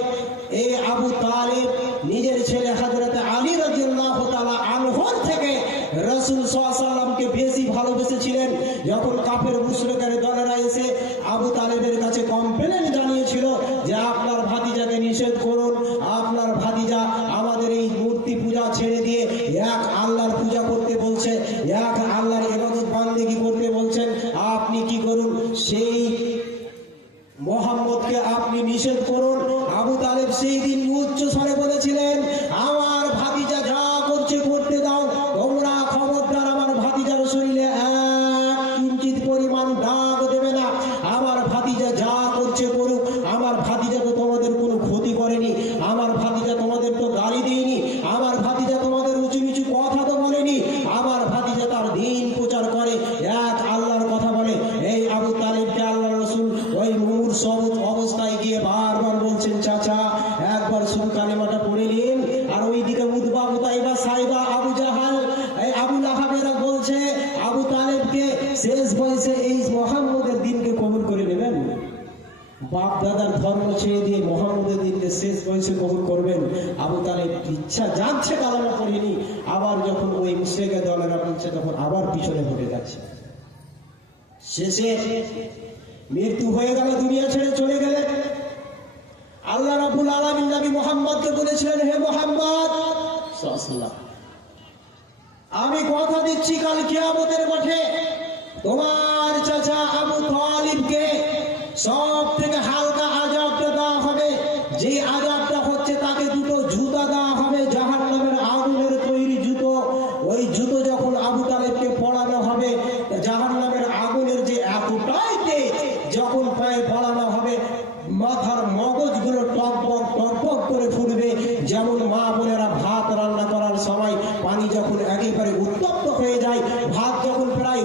এই আবু তালিব নিজের ছেলে হযরত আলী রাদিয়াল্লাহু তাআলা আনহুর থেকে রাসূল সাল্লাল্লাহু আলাইহি ওয়াসাল্লামকে বেশি ভালোবেসেছিলেন। যখন কাফের মুশরিকের দলেরা এসে আবু তালিবের কাছে কমপ্লেন জানিয়েছিল যে আপনার ভাতিজাকে নিষেধ করুন, আপনার ভাতিজা আমাদের এই মূর্তি পূজা ছেড়ে দিয়ে এক আল্লাহর পূজা করতে বলছে, এক আল্লাহর ইবাদত বান্দেগি করতে বলছেন, আপনি কি করুন, সেই মোহাম্মদকে আপনি নিষেধ করুন। আবু তালিব সেই দিন উচ্চ স্বরে বলেছিলেন, আমার ভাতিজা যা করছে করতে দাও, তোমরা খবরদার আমার ভাতিজার শরীরে এক কিঞ্চিত পরিমাণ দাগ দেবে না। আমার ভাতিজা যা করছে করুক, আমার ভাতিজা তো তোমাদের কোনো ক্ষতি করেনি, আমার ভাতিজা তোমাদের তো গালি দেয়নি, আমার ভাতিজা তোমাদের উঁচু নিচু কথা তো বলেনি, আমার ভাতিজা তার দিন প্রচার করে, এক আল্লাহর কথা বলে। এই আবু তালিবকে আল্লাহ রাসূল ওই মুমূর্ষ অবস্থায় গিয়ে বারবার বলছেন, চাচা একবার শুধু কালেমাটা পড়ে নিন। আর ওইদিকে উতবা উতাইবা বাপ দাদার ধর্ম ছেড়ে দিয়ে মোহাম্মদের দিনকে শেষ বয়সে কবুল করবেন। আবু তালেব ইচ্ছা যাচ্ছে কালেমা পড়েনি, আবার যখন ওই মুশরিকের দলেরা বলছে তখন আবার পিছনে ঘুরে যাচ্ছে। শেষে মৃত্যু হয়ে গেল, দুনিয়া ছেড়ে চলে গেলেন। আল্লাহ রাব্বুল আলামিন নবী মুহাম্মদকে বলেছিলেন, হে মুহাম্মদ সাল্লাল্লাহু, আমি কথা দিচ্ছি কাল কিয়ামতের মাঠে তোমার চাচা আবু তালিবকে সব থেকে হালকা আযাবটা দেওয়া হবে। যে আযাবটা হচ্ছে তাকে দুটো জুতা দেওয়া হবে, জাহান্নামের আগুনের তৈরি জুতো। ওই জুতো যখন আবু তালেবকে পরানো হবে, জাহান্নামের আগুনের যে এতটাই তেজ, যখন পায়ে পরানো হবে মাথার মগজগুলো টকবক টকবক করে ফুটবে। যেমন মা বোনেরা ভাত রান্না করার সময় পানি যখন একেবারে উত্তপ্ত হয়ে যায়, ভাত যখন প্রায়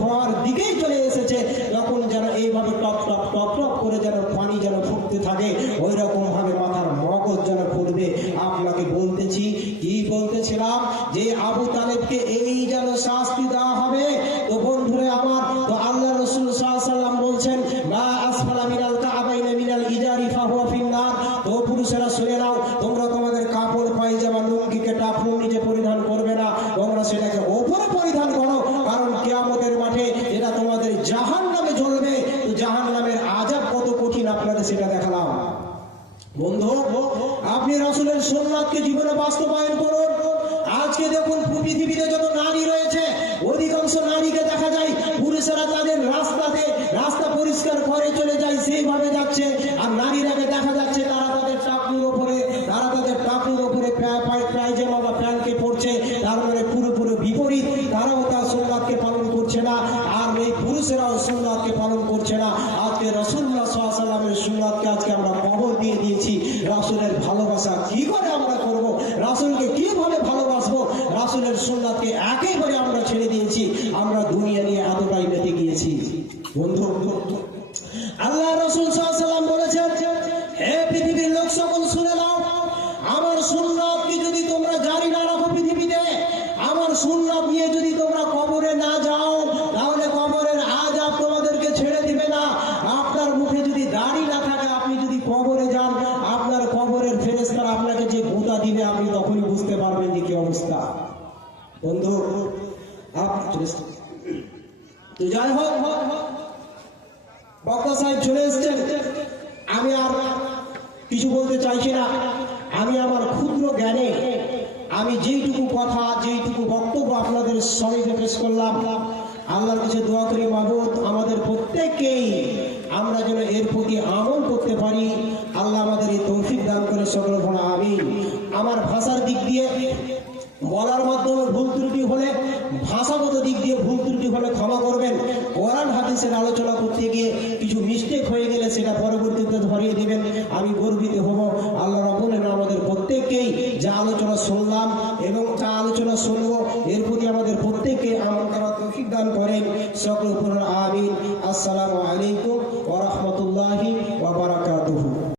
হওয়ার দিকেই চলে এসেছে, তখন যেন এইভাবে টপ টপ টপ টপ করে যেন পানি যেন ফুটতে থাকে, ওই রকম ভাবে মাথার মগজ যেন ফুটবে। আপনাকে বলতেছি, কি বলতেছিলাম, যে আবু তালেবকে এই যেন শাস্তি দেওয়া হবে। তো বন্ধুরে আমার, তো আল্লাহ রাসূল সাল্লাল্লাহু আলাইহি ওয়াসাল্লাম বলছেন, মা আসফালা মিনাল কাবাইনি মিনাল ইজারি ফাহুয়া ফিন্নার। তো পুরুষেরা শুনে নাও, তোমরা তোমাদের কাপড় পায়জামা লুঙ্গিকে টাকলু নিচে পরিধান করবে না, তোমরা সেটাকে ওপরে পরিধান করো, কারণ কিয়ামতের মাঠে এটা তোমাদের জাহান্নামে জ্বলবে। তো জাহান্নামের আযাব কত কঠিন আপনাদের সেটা দেখালাম। বন্ধু, আপনি রাসূলের সুন্নাতকে জীবনে বাস্তবায়ন করুন। আজকে দেখুন পৃথিবীতে যত নারী রয়েছে, অধিকাংশ নারীকে দেখা যায় পুরুষেরা তাদের রাস্তা পরিষ্কার করে চলে যায়, সেইভাবে যাচ্ছে। আর নারীরাকে দেখা যাচ্ছে তারা তাদের টাকুর উপরে পায়জামা বা প্যান্টকে পরছে। তার মানে পুরোপুরি বিপরীত, তারাও তার সুন্নাতকে পালন করছে না, আর এই পুরুষেরাও সুন্নাতকে পালন করছে না। আজকে রাসূলুল্লাহ সাল্লাল্লাহু আলাইহি ওয়াসাল্লামের সুন্নাতকে আজকে আমরা কবর দিয়ে দিয়েছি। রাসূলের ভালোবাসা কি করে আমরা করব? রাসূলকে কিভাবে ভালোবাসবো? রাসূলের সুন্নাতকে একেবারে আমরা ছেড়ে দিয়েছি। আমরা দুনিয়া নিয়ে এতটাই মেতে গিয়েছি। বন্ধু, আল্লাহ রাসূল সাল্লাল্লাহু আলাইহি ওয়াসাল্লাম বলেছেন, হে পৃথিবীর লোক সকল শুনে নাও, আমার সুন্নাতকে যদি তোমরা জারি না রাখো পৃথিবীতে, আমার সুন্নাত নিয়ে যদি তোমরা কবরে না যাও, তাহলে কবরের আযাব তোমাদেরকে ছেড়ে দিবে না। আপনার মুখে যদি দাড়ি না থাকে, আপনি যদি কবরে যান, আপনার কবরের ফেরেশতারা আপনাকে যে গুঁতা দিবে, আপনি তখনই বুঝতে পারবেন যে কি অবস্থা। বন্ধু, তো যাই হোক, বক্তা সাহেব চলে এসছেন, আমি আর কিছু বলতে চাইছি না। আমি আমার ক্ষুদ্র জ্ঞানে আমি যেইটুকু কথা, যেইটুকু বক্তব্য আপনাদের সঙ্গে পেশ করলাম, আল্লাহর কাছে দোয়া করি, মাবুদ আমাদের প্রত্যেককেই আমরা যেন এর প্রতি আমল করতে পারি। আল্লাহ আমাদের এই তৌফিক দান করে সকল ভরা আমিন। আমার ভাষার দিক দিয়ে বলার মাধ্যমে ভুল ত্রুটি হলে, ভাষাগত দিক দিয়ে ভুল ত্রুটি হলে ক্ষমা করবেন। কোরআন হাদিসের আলোচনা করতে গিয়ে কিছু মিস্টেক হয়ে গেলে সেটা পরবর্তীতে ধরিয়ে দিবেন, আমি গর্বিত হব। আল্লাহ রাব্বুল আলামিন আমাদের প্রত্যেককেই যা আলোচনা শুনলাম এবং যা আলোচনা শুনবো, এর প্রতি আমাদের প্রত্যেককে আমল করার তৌফিক দান করেন। সকল আমিন। আসসালামু আলাইকুম ওয়া রাহমাতুল্লাহি ওয়া বারাকাতুহু।